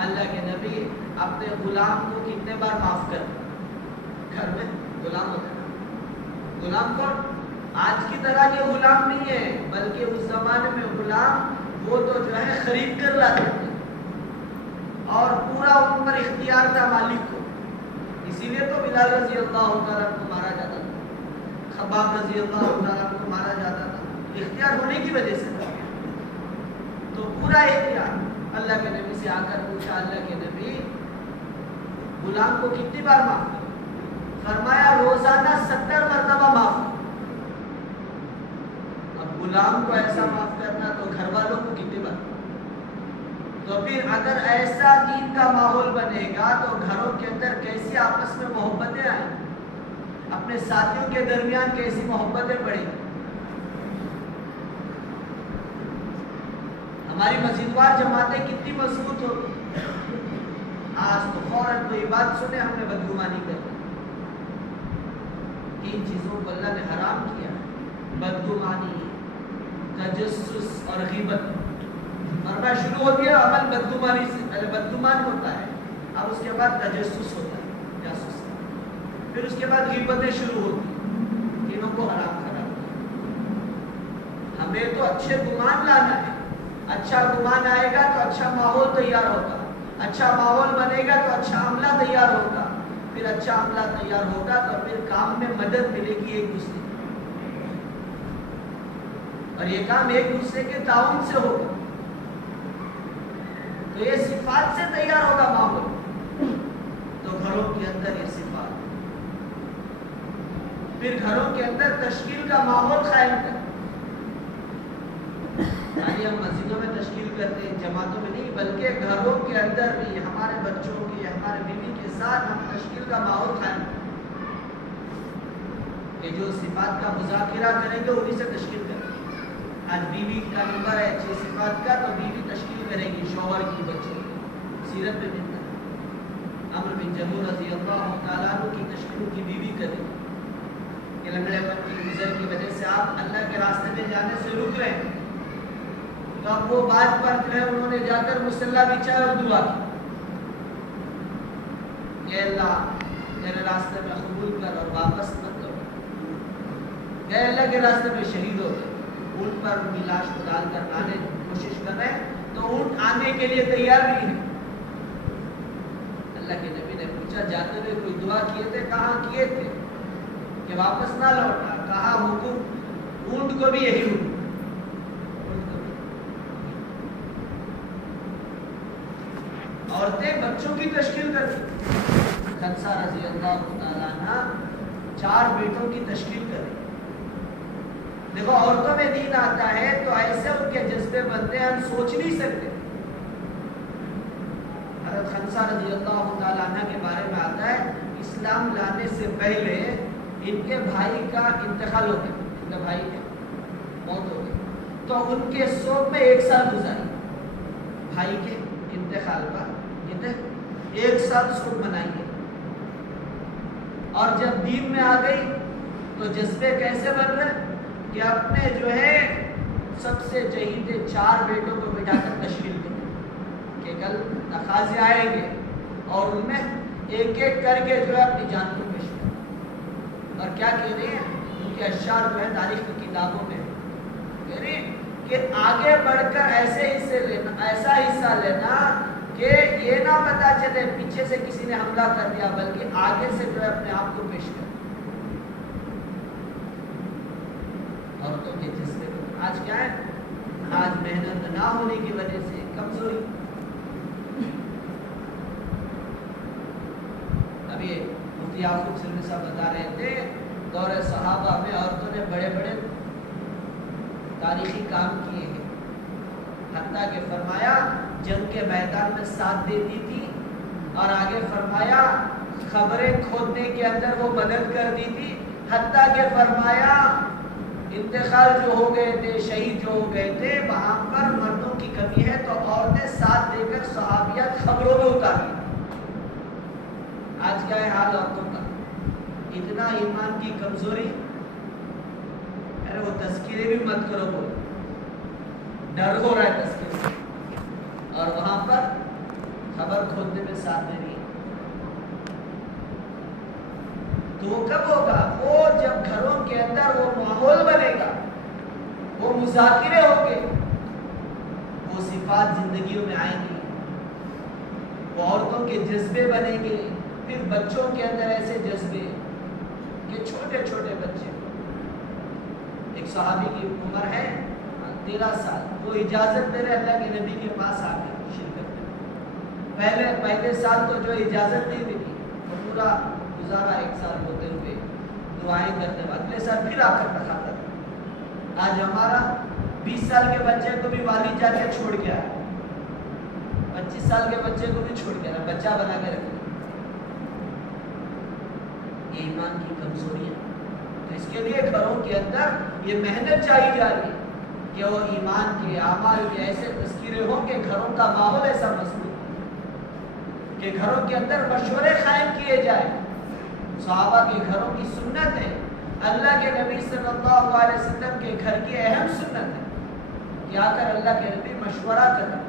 اللہ کے نبی اپنے غلام کو کتنے بار معاف کر؟ گھر میں غلام ہوتا ہے، غلام کون؟ آج کی طرح کے غلام نہیں ہے، بلکہ اس زمانے میں غلام وہ تو جو ہے خرید کر لاتے تھے اور پورا ان پر اختیار تھا مالک کو۔ اسی لیے تو بلال رضی اللہ تعالیٰ کو مارا جاتا تھا، خباب رضی اللہ تعالیٰ کو مارا جاتا تھا، اختیار ہونے کی وجہ سے تھا۔ تو پورا اختیار اللہ کے نبی سے آ کر پوچھا اللہ کے نبی غلام کو کتنی بار معاف کر؟ فرمایا روزانہ 70 مرتبہ معاف کر۔ اب غلام کو ایسا معاف کرنا تو گھر والوں کو کتنی بار؟ تو پھر اگر ایسا دین کا ماحول بنے گا تو گھروں کے اندر کیسی آپس میں محبتیں آئیں، اپنے ساتھیوں کے درمیان کیسی محبتیں بڑھیں۔ ہماری مسجدوار جماعتیں کتنی مضبوط ہو، آج تو فوراً کوئی بات سنے ہم نے بدگمانی کر دی۔ تین چیزوں کو اللہ نے حرام کیا، بدگمانی، تجسس اور غیبت۔ فرمایا شروع ہوتی ہے عمل بدگمانی سے، پہلے بدگمان ہوتا ہے، اب اس کے بعد تجسس ہوتا ہے، جاسوس، پھر اس کے بعد غیبتیں شروع ہوتی ہیں، تینوں کو حرام کرا دیا۔ ہمیں تو اچھے گمان لانا ہے، اچھا گمان آئے گا تو اچھا ماحول تیار ہوگا، اچھا ماحول بنے گا تو اچھا عملہ تیار ہوگا، پھر اچھا عملہ تیار ہوگا تو پھر کام میں مدد ملے گی ایک دوسرے کی، اور یہ کام ایک دوسرے کے تعاون سے ہوگا، تو یہ صفات سے تیار ہوگا ماحول۔ تو گھروں کے اندر یہ صفات، پھر گھروں کے اندر تشکیل کا ماحول قائم کر، یعنی ہم مسجدوں میں تشکیل کرتے ہیں، جماعتوں میں نہیں، بلکہ گھروں کے اندر بھی ہمارے بچوں کی، ہمارے بیوی کے ساتھ ہم تشکیل کا ماحول قائم کریں کہ جو صفات کا مذاکرہ کریں گے انہیں سے تشکیل کریں۔ آج بیوی کا نمبر ہے 6 صفات کا، تو بیوی تشکیل کرے گی شوہر کی، بچے کی۔ سیرت میں ملتا ہے عمرو بن جموح رضی اللہ تعالیٰ عنہ کی تشکیل کی بیوی کرے گی کہ لنگڑے پن کی گزر کی وجہ سے آپ اللہ کے راستے میں جانے سے رک رہے ہیں، تو اب وہ بات پر جو ہے انہوں نے جا کر مصلی بچھایا اور دعا کی، کہ اللہ تیرے راستے میں قبول کر اور واپس مت کرو. کہ اللہ کے راستے میں شہید ہو گئے, اونٹ پر ان کی لاش کو ڈال کر لانے کی کوشش کر رہے ہیں تو اونٹ آنے کے لیے تیار نہیں ہے. اللہ کے نبی نے پوچھا جاتے ہوئے کوئی دعا کیے تھے؟ کہاں کیے تھے کہ واپس نہ لوٹا. کہا حکم اونٹ کو بھی یہی حکم. عورتیں بچوں کی تشکیل کرتی. خنسا رضی اللہ تعالیٰ عنہ 4 بیٹوں کی تشکیل کریں. دیکھو عورتوں میں دین آتا ہے تو ایسے ان کے جذبے بنتے ہیں ہم سوچ نہیں سکتے. حضرت خنسا رضی اللہ تعالیٰ عنہ کے بارے میں آتا ہے اسلام لانے سے پہلے ان کے بھائی کا انتقال ہو گیا. ان کے بھائی کی موت ہو گئی تو ان کے سوگ میں 1 سال گزاری. بھائی کے انتقال پر 1 سال سوگ منائی ہے. اور جب دین میں آ گئی تو جذبے کیسے بن رہے کہ اپنے جو ہے سب سے چہیتے 4 بیٹوں کو بٹھا کر تشکیل دیں کہ کل تقاضے آئیں گے اور ان میں ایک ایک کر کے جو ہے اپنی جان کو پیش کریں. اور کیا کہہ رہے ہیں ان کے اشعار جو ہے تاریخ کی کتابوں میں کہہ رہے ہیں کہ آگے بڑھ کر ایسا حصہ لینا کہ یہ نہ پتا چلے پیچھے سے کسی نے حملہ کر دیا بلکہ آگے سے جو ہے اپنے آپ کو پیش کر. عورتوں کے جذبے آج کیا ہے؟ آج محنت نہ ہونے کی وجہ سے کمزوری. ابھی مفتی یعقوب سلمی صاحب بتا رہے تھے دور صحابہ میں عورتوں نے بڑے بڑے تاریخی کام کیے ہیں. حتیٰ کہ فرمایا جنگ کے میدان میں ساتھ دیتی تھی اور آگے فرمایا خبریں کھودنے کے اندر وہ مدد کر دی تھی. حتیٰ کہ فرمایا انتقال جو ہو گئے تھے شہید جو ہو گئے تھے وہاں پر مردوں کی کمی ہے تو عورتیں ساتھ دے کر صحابیات خبروں میں اتاری. آج کیا ہے حال عورتوں کا؟ اتنا ایمان کی کمزوری. ارے وہ تذکیرے بھی مت کرو بولو, ڈر ہو رہا ہے تذکیرے سے, اور وہاں پر خبر کھودنے میں ساتھ دے رہی ہے. تو وہ کب ہوگا؟ وہ جب گھروں کے اندر وہ ماحول بنے گا, وہ مذاکرے ہوں گے, وہ صفات زندگیوں میں آئیں گی, وہ عورتوں کے جذبے بنیں گے. پھر بچوں کے اندر ایسے جذبے کہ چھوٹے چھوٹے بچے. ایک صحابی کی عمر ہے 13 سال, وہ اجازت دے رہے اللہ کے نبی کے پاس آ کے شرکت میں. پہلے سال تو جو اجازت نہیں ملی وہ پورا گزارا 1 سال ہوتے ہوئے دعائیں کرتے ہوئے اگلے سال پھر آ کر رکھا تھا. آج ہمارا 20 سال کے بچے کو بھی والد جا کے چھوڑ کے آیا, 25 سال کے بچے کو بھی چھوڑ کے آیا, بچہ بنا کے رکھا. یہ ایمان کی کمزوری ہے. تو اس کے لیے گھروں کے اندر یہ محنت چاہیے جا رہی ہے کہ وہ ایمان کے اعمال کے ایسے تذکیرے ہوں کہ گھروں کا ماحول ایسا مضبوط ہو کہ گھروں کے اندر مشورے قائم کیے جائیں. صحابہ کے گھروں کی سنت ہے, اللہ کے نبی صلی اللہ علیہ وسلم کے گھر کی اہم سنت ہے کہ آ کر اللہ کے نبی مشورہ کریں.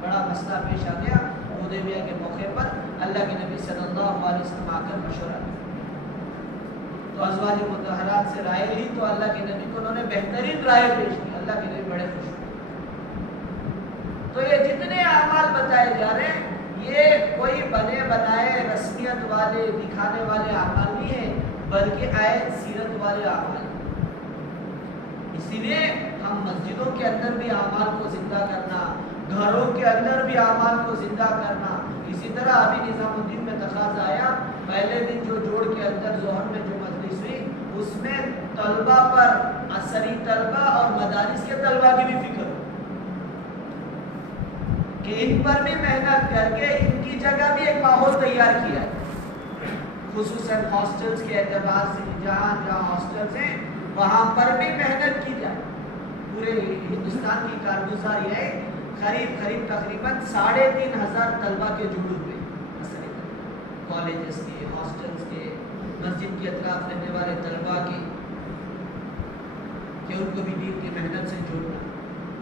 بڑا مسئلہ پیش آ گیا حدیبیہ کے موقع پر, اللہ کے نبی صلی اللہ علیہ وسلم آ کر مشورہ کریں تو ازواج مطہرات سے رائے لی تو اللہ کے نبی کو انہوں نے بہترین رائے پیش کی. اللہ کے نبی بڑے خوش ہوئے. تو یہ جتنے اعمال بتائے جا رہے ہیں یہ کوئی بنے بنائے رسمیت والے دکھانے والے اعمال نہیں ہیں بلکہ آیت سیرت والے اعمال. اسی لیے ہم مسجدوں کے اندر بھی اعمال کو زندہ کرنا, گھروں کے اندر بھی اعمال کو زندہ کرنا. اسی طرح ابھی نظام الدین میں تقاضا آیا پہلے دن جو جوڑ کے اندر ظہر میں جو مجلس ہوئی اس میں طلبہ پر, عصری طلبہ اور مدارس کے طلبہ کی بھی فکر ہو کہ ان پر بھی محنت کر کے ان کی جگہ بھی ایک ماحول تیار کیا ہے, خصوصاً ہاسٹلز کے اعتبار سے جہاں ہاسٹلز ہیں وہاں پر بھی محنت کی جائے. پورے ہندوستان کی کارگزاری ہے قریب تقریباً 3,500 طلبہ کے جڑے ہوئے کالجز کے, ہاسٹلز کے, مسجد کے اطراف رہنے والے طلبہ کے, کہ ان کو بھی دین کی محنت سے جوڑنا,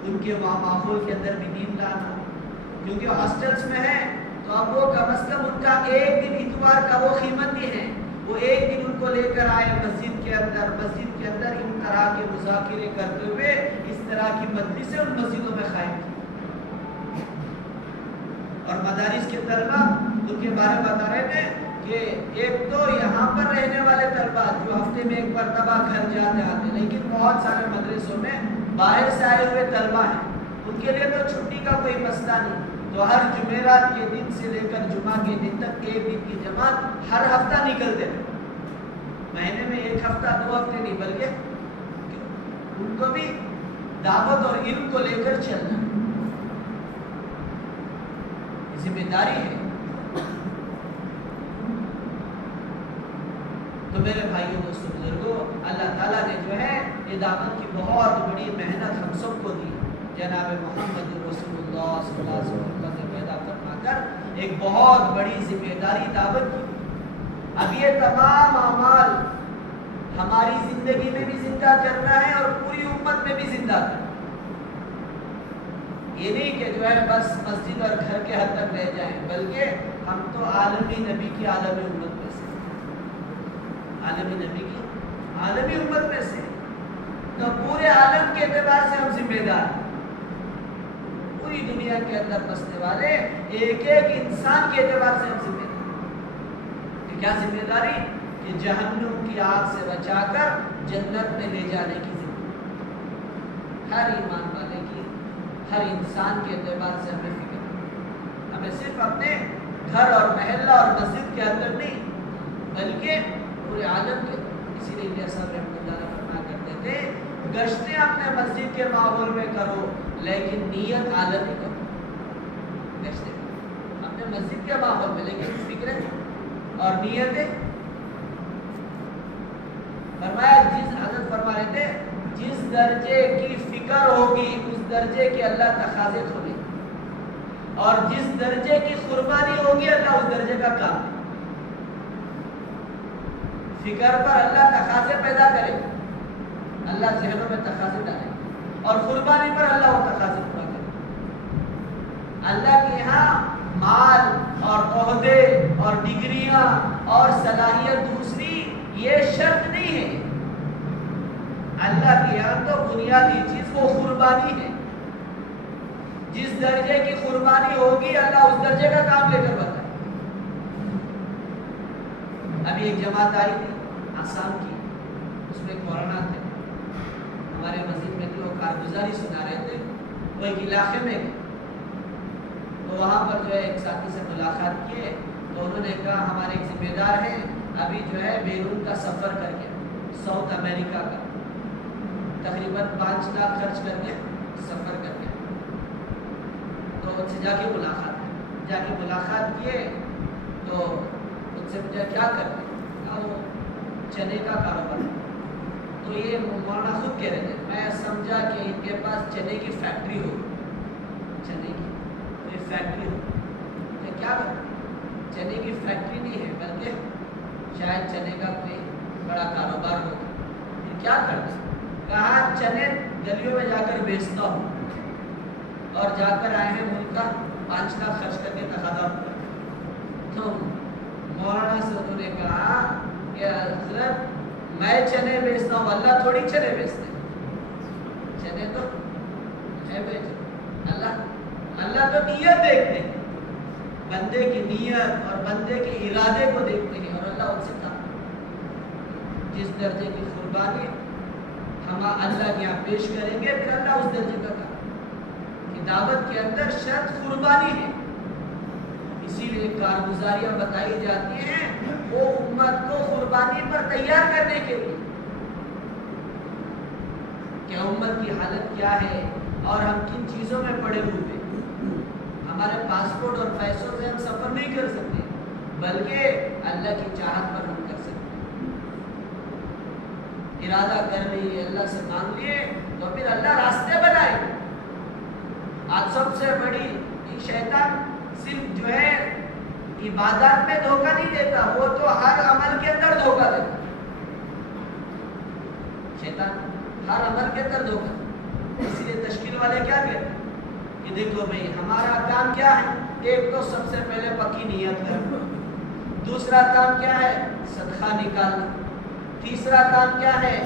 ان کے وہاں ماحول کے اندر بھی دین لانا. کیونکہ ہاسٹلز میں ہے تو اب وہ کم از کم ان کا ایک دن اتوار کا وہ قیمتی ہے، وہ ایک دن ان کو لے کر آئے مسجد کے اندر ان طرح کے مذاکرے کرتے ہوئے اس طرح کی مجلسیں ان مسجدوں میں قائم کی۔ اور مدارس کے طلبہ ان کے بارے میں بتا رہے تھے کہ ایک تو یہاں پر رہنے والے طلبہ جو ہفتے میں ایک مرتبہ گھر جاتے آتے، لیکن بہت سارے مدرسوں میں باہر سے آئے ہوئے طلبہ ہیں، ان کے لیے تو چھٹی کا کوئی مسئلہ نہیں، تو ہر جمعرات کے دن سے لے کر جمعہ کے دن تک ایک دن کی جماعت ہر ہفتہ نکلتے ہیں، مہینے میں ایک ہفتہ 2 ہفتے نہیں، بلکہ ان کو بھی دعوت اور علم کو لے کر چلنا ذمہ داری ہے۔ تو میرے بھائیوں دوستوں بزرگوں، اللہ تعالیٰ نے جو ہے یہ دعوت کی بہت بڑی محنت ہم سب کو دی، جناب محمد رسول اللہ صلی اللہ علیہ وسلم سے پیدا فرما کر ایک بہت بڑی ذمہ داری دعوت کی۔ اب یہ تمام اعمال ہماری زندگی میں بھی زندہ کرنا ہے اور پوری امت میں بھی زندہ کرنا ہے۔ یہ نہیں کہ جو ہے بس مسجد اور گھر کے حد تک رہ جائیں، بلکہ ہم تو عالمی نبی کی عالمی امت میں سے، عالمی نبی کی عالمی امت میں سے، تو پورے عالم کے اعتبار سے ہم ذمہ دار ہیں۔ پوری دنیا کے اندر بسنے والے ایک ایک انسان کے اعتبار سے ہم ذمہ دار ہیں۔ کیا ذمہ داری؟ کہ جہنم کی آگ سے بچا کر جنت میں لے جانے کی ذمہ داری ہر ایمان والے کی، ہر انسان کے اعتبار سے ہمیں فکر ہے۔ ہمیں صرف اپنے گھر اور محلہ اور مسجد کے اندر نہیں، بلکہ پورے عالم کے۔ اسی لیے انڈیا صاحب رحمۃ اللہ علیہ فرمایا کرتے تھے، گشتیں اپنے مسجد کے ماحول میں کرو لیکن نیت عالمی کرو۔ گشتیں اپنے مسجد کے ماحول میں، لیکن فکریں اور نیتیں۔ فرمایا حضرت فرما رہے تھے جس درجے کی فکر ہوگی اس درجے کے اللہ تقاضے کھولے، اور جس درجے کی قربانی ہوگی اللہ اس درجے کا کام ہے۔ فکر پر اللہ تقاضے پیدا کرے، اللہ ذہنوں میں تقاضے ڈالے، اور قربانی پر اللہ وہ تقاضے پورا کرے۔ اللہ کے یہاں مال اور عہدے اور ڈگریاں اور صلاحیت دوسری یہ شرط نہیں ہے، اللہ کے یہاں تو بنیادی چیز وہ قربانی ہے۔ جس درجے کی قربانی ہوگی اللہ اس درجے کا کام لے کر بتائے۔ ابھی ایک جماعت آئی تھی آسام کی، اس میں مولانا تھے ہمارے مسجد میں تھے، وہ کارگزاری سنا رہے تھے، وہ ایک علاقے میں گئے تو وہاں پر جو ہے ایک ساتھی سے ملاقات کیے تو انہوں نے کہا ہمارے ایک ذمہ دار ہیں ابھی جو ہے بیرون کا سفر کر کے ساؤتھ امریکہ کا تقریباً 5 لاکھ خرچ کر کے سفر کر کے، تو ان سے جا کے ملاقات کیے تو ان سے مجھے کیا کرتے کہا وہ چنے کا کاروبار، تو یہ مولانا خود کہہ رہے تھے، میں سمجھا کہ ان کے پاس چنے کی فیکٹری ہو، چنے کی کوئی فیکٹری ہو، کہ کیا کرتے چنے کی فیکٹری نہیں ہے بلکہ شاید چنے کا کوئی بڑا کاروبار ہو، پھر کیا کرتے؟ کہا چنے گلیوں میں جا کر بیچتا ہوں، اور جا کر آئے ہیں ملک کا 5 لاکھ خرچ کر کے تقاضا پورا۔ تو مولانا سے انہوں نے کہا کہ حضرت میں چنے بیچتا ہوں، اللہ تھوڑی چنے بیچتے ہیں، چنے تو ہے بیچ اللہ تو نیت دیکھتے ہیں، بندے کی نیت اور بندے کے ارادے کو دیکھتے ہیں، اور اللہ ان سے کہا جس درجے کی قربانی ہم اللہ کے یہاں پیش کریں گے پھر اللہ اس درجے کا کام کہ دعوت کے اندر شرط قربانی ہے۔ اسی لیے کارگزاریاں بتائی جاتی ہیں وہ امت کو قربانی پر تیار کرنے کے لیے کہ امت کی حالت کیا ہے اور ہم کن چیزوں میں پڑے ہوئے ہیں۔ ہمارے پاسپورٹ اور پیسوں سے ہم سفر نہیں کر سکتے بلکہ اللہ کی چاہت پر ہم کر سکتے ہیں۔ ارادہ کر لیے، اللہ سے مانگ لیے تو پھر اللہ راستے بنائے۔ آج سب سے بڑی شیطان صرف جو ہے عبادات میں دھوکہ نہیں دیتا، وہ تو ہر عمل کے اندر دھوکہ دیتا۔ شیطان ہر عمل کے اندر دھوکہ، اسی لیے تشکیل والے کیا کہتے ہیں کہ دیکھو بھئی ہمارا کام کیا ہے؟ ایک تو سب سے پہلے پکی نیت کرنا، دوسرا کام کیا ہے؟ صدقہ نکالنا، تیسرا کام کیا ہے؟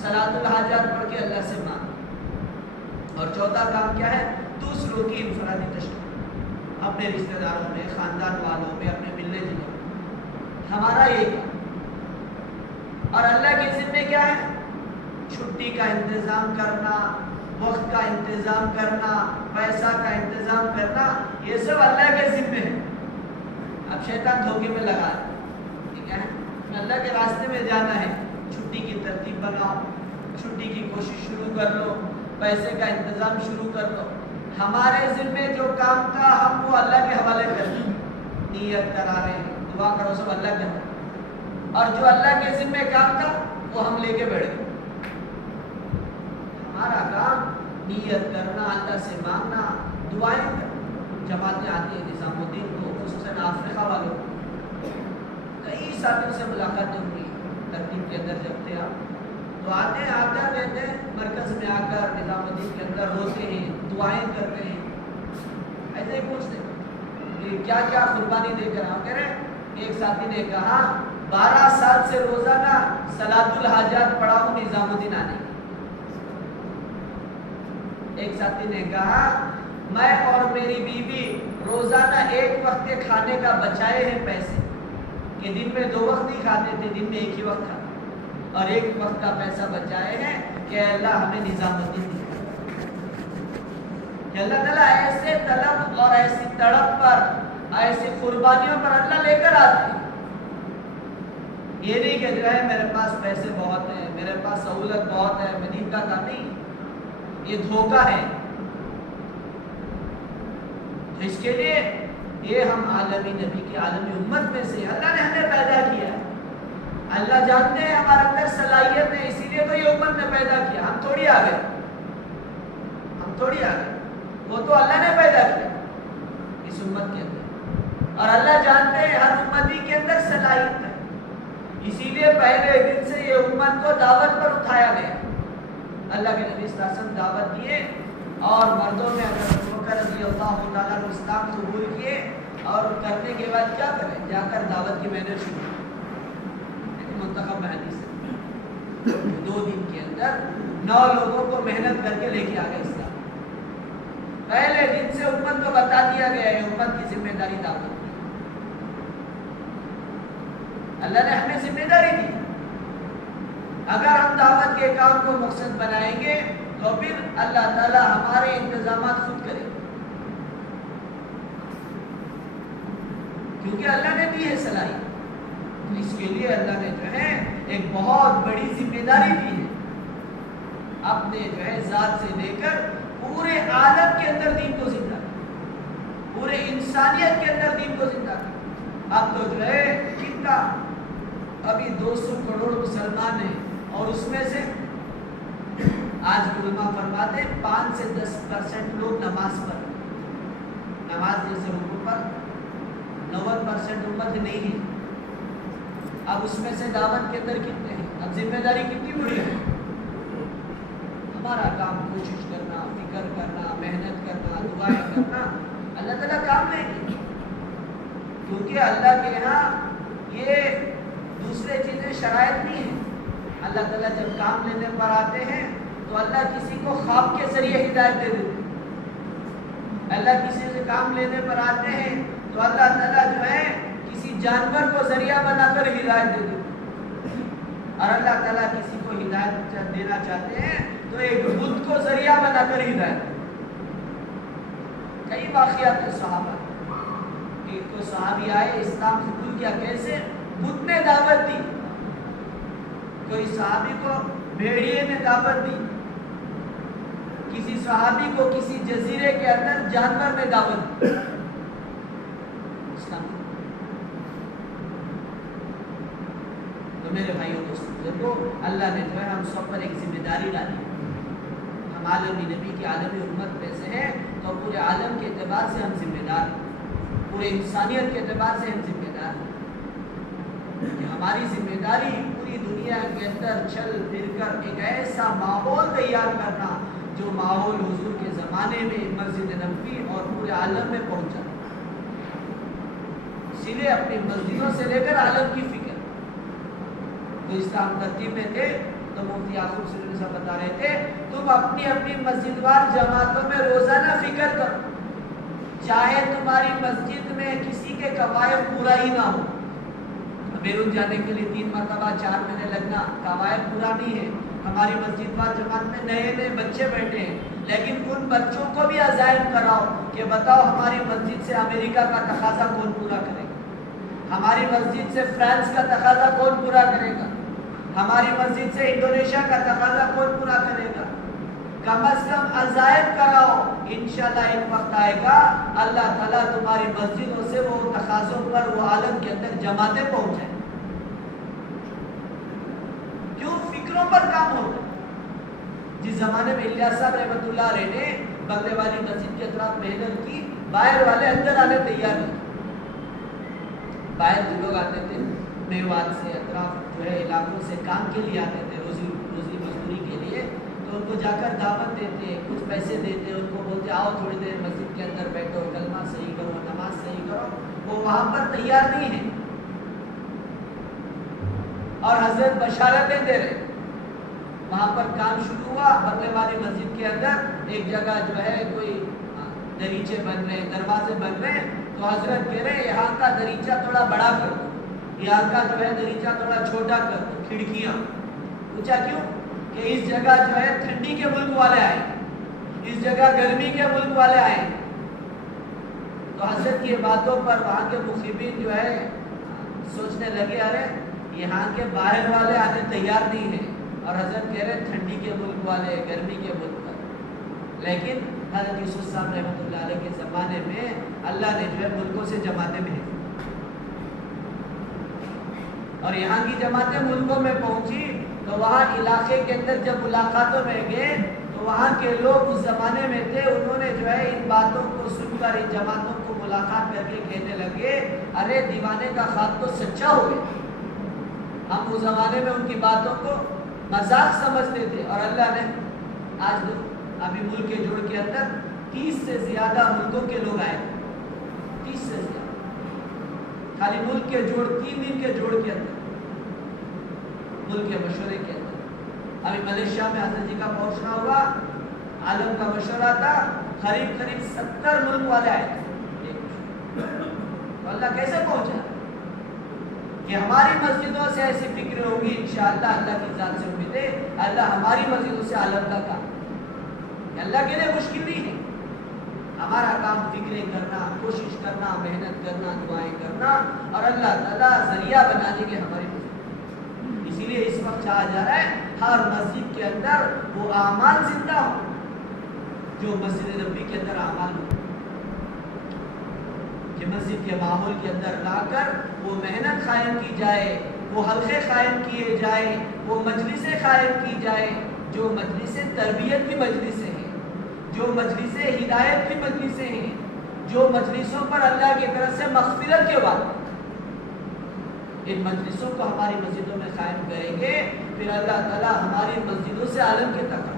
صلاۃ الحاجات پڑھ کے اللہ سے مانگ، اور چوتھا کام کیا ہے؟ دوسروں کی انفرادی تشکیل، اپنے رشتہ داروں میں، خاندان والوں میں، اپنے ملنے جلنے میں، ہمارا یہ کام۔ اور اللہ کے ذمہ کیا ہے؟ چھٹی کا انتظام کرنا، وقت کا انتظام کرنا، پیسہ کا انتظام کرنا، یہ سب اللہ کے ذمہ ہے۔ اب شیطان دھوکے میں لگا ہے، ٹھیک ہے، اللہ کے راستے میں جانا ہے، چھٹی کی ترتیب بناؤ، چھٹی کی کوشش شروع کر لو، پیسے کا انتظام شروع کر لو۔ ہمارے ذمہ جو کام تھا ہم وہ اللہ کے حوالے کر دیں، نیت کرا رہے ہیں، دعا کرو سب اللہ کے حوالے، اور جو اللہ کے ذمہ کام تھا وہ ہم لے کے بیٹھ گئے۔ ہمارا کام نیت کرنا، اللہ سے مانگنا، دعائیں کرنا۔ جماعتیں آتی ہیں نظام الدین کو، خصوصاً افریقہ والوں کو، کئی ساتھیوں سے ملاقاتیں ہوئی ترتیب کے اندر جب تھے آپ، تو آتے ہیں، آ کر رہتے ہیں مرکز میں، آ کر نظام الدین کے اندر روتے ہیں، دعائیں کرتے ہیں، ایسے ہی پوچھتے ہیں کہ کیا کیا قربانی دے کر آؤ۔ کہہ رہے ہیں ایک ساتھی نے کہا 12 سال سے روزانہ صلاۃ الحاجات پڑھا ہوں نظام الدین آنے کی۔ ایک ساتھی نے کہا میں اور میری بیوی روزانہ ایک وقت کے کھانے کا بچائے ہیں پیسے، کہ دن میں 2 وقت نہیں کھاتے تھے، دن میں ایک ہی وقت کھاتے، اور ایک وقت کا پیسہ بچائے ہیں کہ اللہ ہمیں نظام الدین دے، کہ اللہ تعالیٰ ایسے طلب اور ایسی تڑپ پر، ایسی قربانیوں پر اللہ لے کر آتے ہیں۔ یہ نہیں کہ جو ہے میرے پاس پیسے بہت ہیں، میرے پاس سہولت بہت ہے، میں دین کا کام نہیں، یہ دھوکہ ہے۔ اس کے لیے یہ ہم عالمی نبی کی عالمی امت میں سے، اللہ نے ہمیں پیدا کیا ہے، اللہ جانتے ہیں ہمارے اندر صلاحیت ہے، اسی لیے تو یہ امت نے پیدا کیا، ہم تھوڑی آ گئے، ہم تھوڑی آ گئے، وہ تو اللہ نے پیدا کیا اس امت کے اندر، اور اللہ جانتے ہیں ہر امتی کے اندر صلاحیت ہے، اسی لیے پہلے دن سے یہ امت کو دعوت پر اٹھایا گیا۔ اللہ کے نبی صلی اللہ علیہ وسلم دعوت دیے، اور مردوں میں حضرت ابوبکر رضی اللہ تعالیٰ عنہ اسلام قبول کیے، اور کرنے کے بعد کیا کریں؟ جا کر دعوت کی محنت شروع کی، منتخب حدیث ہے، 2 دن کے اندر 9 لوگوں کو محنت کر کے لے کے آ گئے اسلام۔ پہلے دن سے امت کو بتا دیا گیا ہے، امت کی ذمہ داری دعوت کی، اللہ نے ہمیں ذمہ داری دی۔ اگر ہم دعوت کے کام کو مقصد بنائیں گے تو پھر اللہ تعالیٰ ہمارے انتظامات خود کرے، کیونکہ اللہ نے دی ہے صلاحیت، تو اس کے لیے اللہ نے جو ہے ایک بہت بڑی ذمہ داری دی ہے، اپنے جو ہے ذات سے لے کر پورے عالم کے اندر دین کو زندہ کر، پورے انسانیت کے اندر دین کو زندہ کر۔ اب تو جو ہے کتنا، ابھی 200 کروڑ مسلمان ہیں، اور اس میں سے آج علماء فرماتے ہیں 5 سے 10% لوگ نماز پر، نماز جیسے رکوع پر 90% امت نہیں ہے۔ اب اس میں سے دعوت کے اندر کتنے ہیں؟ اب ذمہ داری کتنی بڑی ہے؟ ہمارا کام کوشش کرنا، فکر کرنا، محنت کرنا، دعائیں کرنا، اللہ تعالیٰ کام لیں گے، کیونکہ اللہ کے یہاں یہ دوسرے چیزیں شرائط نہیں ہیں۔ اللہ تعالیٰ جب کام لینے پر آتے ہیں تو اللہ کسی کو خواب کے ذریعے ہدایت دے دیتے ہیں، اللہ کسی سے کام لینے پر آتے ہیں تو اللہ تعالیٰ جو ہے کسی جانور کو ذریعہ بنا کر ہدایت دے دیتے ہیں، اور اللہ تعالیٰ کسی کو ہدایت دینا چاہتے ہیں تو ایک بت کو ذریعہ بنا کر ہدایت دیتے ہیں۔ کئی واقعات ہیں صحابہ، کہ کوئی صحابی آئے، اسلام قبول کیا، کیسے؟ بت نے دعوت دی، کوئی صحابی کو بھیڑیے نے دعوت دی، کسی صحابی کو کسی جزیرے کے اندر جانور نے دعوت دی، اسلام۔ تو میرے بھائیوں دوستوں، دیکھو اللہ نے جو ہے ہم سب پر ایک ذمہ داری ڈالی، ہم عالمی نبی کی عالمی امت میں سے ہیں، تو پورے عالم کے اعتبار سے ہم ذمہ دار ہیں، پورے انسانیت کے اعتبار سے ہم ذمہ دار ہیں، کہ ہماری ذمہ داری پوری دنیا کے اندر چل پھر کر ایک ایسا ماحول تیار کرنا جو ماحول حضور کے زمانے زمانے میں مسجد نبوی اور پورے عالم میں پہنچا، اسی لیے اپنی مسجدوں سے لے کر عالم کی فکر. تو اسلام ترتیب میں تھے تو مفتی یعقوب سلمی صاحب بتا رہے تھے تم اپنی اپنی مسجد وار جماعتوں میں روزانہ فکر کرو، چاہے تمہاری مسجد میں کسی کے قواعد پورا ہی نہ ہو. بیرون جانے کے لیے 3 مرتبہ 4 مہینے لگنا قواعد پورا نہیں ہے. ہماری مسجد وار جماعت میں نئے نئے بچے بیٹھے ہیں، لیکن ان بچوں کو بھی عزائم کراؤ کہ بتاؤ ہماری مسجد سے امریکہ کا تقاضا کون پورا کرے گا، ہماری مسجد سے فرانس کا تقاضا کون پورا کرے گا، ہماری مسجد سے انڈونیشیا کا تقاضا کون پورا کرے گا. کم از کم عزائم کراؤ، انشاءاللہ ایک وقت آئے گا اللہ تعالیٰ تمہاری مسجدوں سے وہ تقاضوں پر وہ عالم کے اندر جماعتیں پہنچائیں. کیوں؟ فکروں پر کام ہوتا. جس زمانے میں الیاس صاحب رحمۃ اللہ علیہ نے بغلے والی مسجد کے اطراف محنت کی، باہر والے اندر آنے تیار نہیں. باہر جو لوگ آتے تھے میوات سے اطراف جو ہے علاقوں سے کام کے لیے آتے تھے، روزی مزدوری کے لیے، تو ان کو جا کر دعوت دیتے، کچھ پیسے دیتے، ان کو بولتے آؤ تھوڑی دیر مسجد کے اندر بیٹھو، کلمہ صحیح کرو، نماز صحیح کرو. وہ وہاں پر تیار نہیں ہے اور حضرت بشارتیں دے رہے. وہاں پر کام شروع ہوا بغلے والی مسجد کے اندر. ایک جگہ جو ہے کوئی دریچے بن رہے، دروازے بن رہے، تو حضرت کہہ رہے یہاں کا دریچہ تھوڑا بڑا کر دو، یہاں کا جو ہے دریچہ تھوڑا چھوٹا کر دو، کھڑکیاں. پوچھا کیوں؟ کہ اس جگہ جو ہے ٹھنڈی کے ملک والے آئے، اس جگہ گرمی کے ملک والے آئے. تو حضرت کی باتوں پر وہاں کے مخیبین جو ہے سوچنے لگے ارے یہاں کے باہر والے آنے تیار نہیں ہیں، اور حضرت کہہ رہے ٹھنڈی کے ملک والے، گرمی کے ملک والے. لیکن حضرت یوسف صاحب رحمۃ اللہ علیہ کے زمانے میں اللہ نے جو ہے ملکوں سے جماعتیں بھیجی، اور یہاں کی جماعتیں ملکوں میں پہنچی. تو وہاں علاقے کے اندر جب ملاقاتوں میں گئے تو وہاں کے لوگ اس زمانے میں تھے، انہوں نے جو ہے ان باتوں کو سن کر ان جماعتوں کو ملاقات کر کے کہنے لگے ارے دیوانے کا خواب تو سچا ہو گیا. ہم اس زمانے میں ان کی باتوں کو مذاق سمجھتے تھے، اور اللہ نے آج ابھی ملک کے جوڑ کے اندر 30 سے زیادہ ملکوں کے لوگ آئے، 30 سے زیادہ خالی ملک کے جوڑ 3 دن کے جوڑ کے اندر، ملک کے مشورے کے اندر. ابھی ملیشیا میں حضرت جی کا پہنچنا ہوا، عالم کا مشورہ تھا، قریب 70 ملک والے آئے تھے. تو اللہ کیسے پہنچا کہ ہماری مسجدوں سے ایسی فکر ہوگی انشاءاللہ. اللہ کی ذات سے امید ہے اللہ ہماری مسجدوں سے عالم کا کام. اللہ کے لیے مشکل نہیں ہے، ہمارا کام فکریں کرنا، کوشش کرنا، محنت کرنا، دعائیں کرنا، اور اللہ تعالیٰ ذریعہ بنا دیں گے ہماری مسجد. اسی لیے اس وقت چاہا جا رہا ہے ہر مسجد کے اندر وہ اعمال زندہ ہو جو مسجد نبوی کے اندر اعمال ہو، کہ مسجد کے ماحول کے اندر لا کر وہ محنت قائم کی جائے، وہ حلقے قائم کیے جائے، وہ مجلسیں قائم کی جائے، جو مجلسیں تربیت کی مجلسیں ہیں، جو مجلسیں ہدایت کی مجلسیں ہیں، جو مجلسوں پر اللہ کی طرف سے مغفرت کے بعد. ان مجلسوں کو ہماری مسجدوں میں قائم کریں گے، پھر اللہ تعالیٰ ہماری مسجدوں سے عالم کے تک.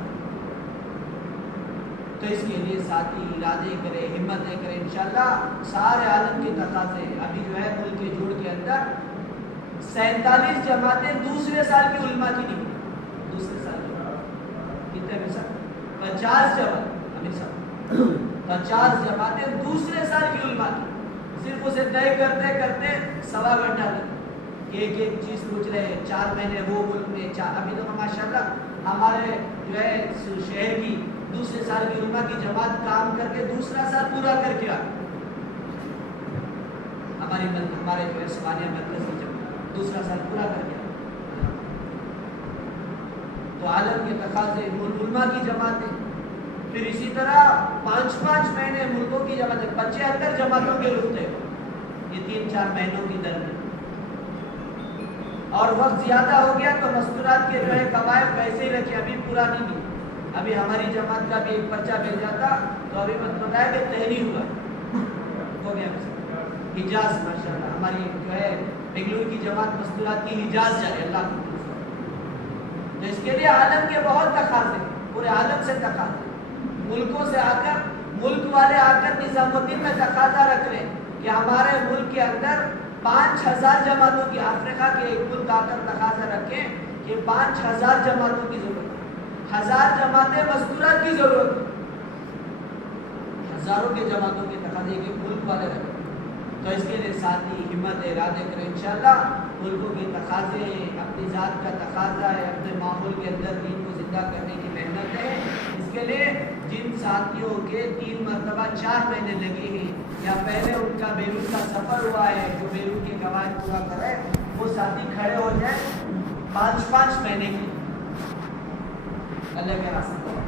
تو اس کے لیے ساتھی ارادے کریں، ہمتیں کریں، انشاءاللہ سارے عالم کے تقاضے. ابھی جو ہے ملک کے جوڑ کے اندر 47 جماعتیں دوسرے سال کی علماء کی نہیں، دوسرے سال کتنے میں سر 50 جماعت امیر صاحب 50 جماعتیں دوسرے سال کی علماء کی. صرف اسے طے کرتے کرتے 1.25 گھنٹہ لگا. ایک چیز پوچھ رہے ہیں، 4 مہینے وہ ملک میں 4. ابھی تو ماشاءاللہ ہمارے جو ہے شہر کی دوسرے سال کی علماء کی جماعت کام کر کے دوسرا سال پورا کر کے آئے. ہمارے جو ہے سوانیہ مرکز کی جماعت دوسرا سال پورا کر کے آئے. تو عالم کے تقاضے، علماء کی جماعتیں. پھر اسی طرح 5 مہینے ملکوں کی جماعتیں، 75 جماعتوں کے رختے یہ 3-4 مہینوں کی درمیان. اور وقت زیادہ ہو گیا تو مستورات کے جو ہے قواعد ویسے ہی رکھے، ابھی پورا نہیں کی. ابھی ہماری جماعت کا بھی ایک پرچہ بھیجا تھا تو ابھی بتایا کہ تحریر ہوا ہو گیا. حجاز ماشاءاللہ ہماری جو ہے بنگلور کی جماعت مستورات کی حجاز جائے اللہ کو. تو اس کے لیے عالم کے بہت تقاضے، پورے عالم سے تقاضے. ملکوں سے آ کر ملک والے آ کر نظام الدین میں تقاضا رکھ رہے ہیں کہ ہمارے ملک کے اندر 5000 جماعتوں کی، افریقہ کے ایک ملک آ کر تقاضا رکھیں کہ 5000 جماعتوں کی ضرورت ہے، 1000 جماعتیں مستورات کی ضرورت ہے، ہزاروں کے جماعتوں کے تقاضے کے ملک والے رکھیں۔ تو اس کے لیے ساتھی ہمت ارادے کریں انشاءاللہ۔ ملکوں کے تقاضے، اپنی ذات کا تقاضا ہے، اپنے ماحول کے اندر دین کو زندہ کرنے کی محنت ہے۔ اس کے لیے جن ساتھیوں کے 3 مرتبہ 4 مہینے لگے ہیں یا پہلے ان کا بیرون کا سفر ہوا ہے، جو بیرون کے قواعد پورا کرے، وہ ساتھی کھڑے ہو جائیں 5 مہینے کے اللہ کے راستے۔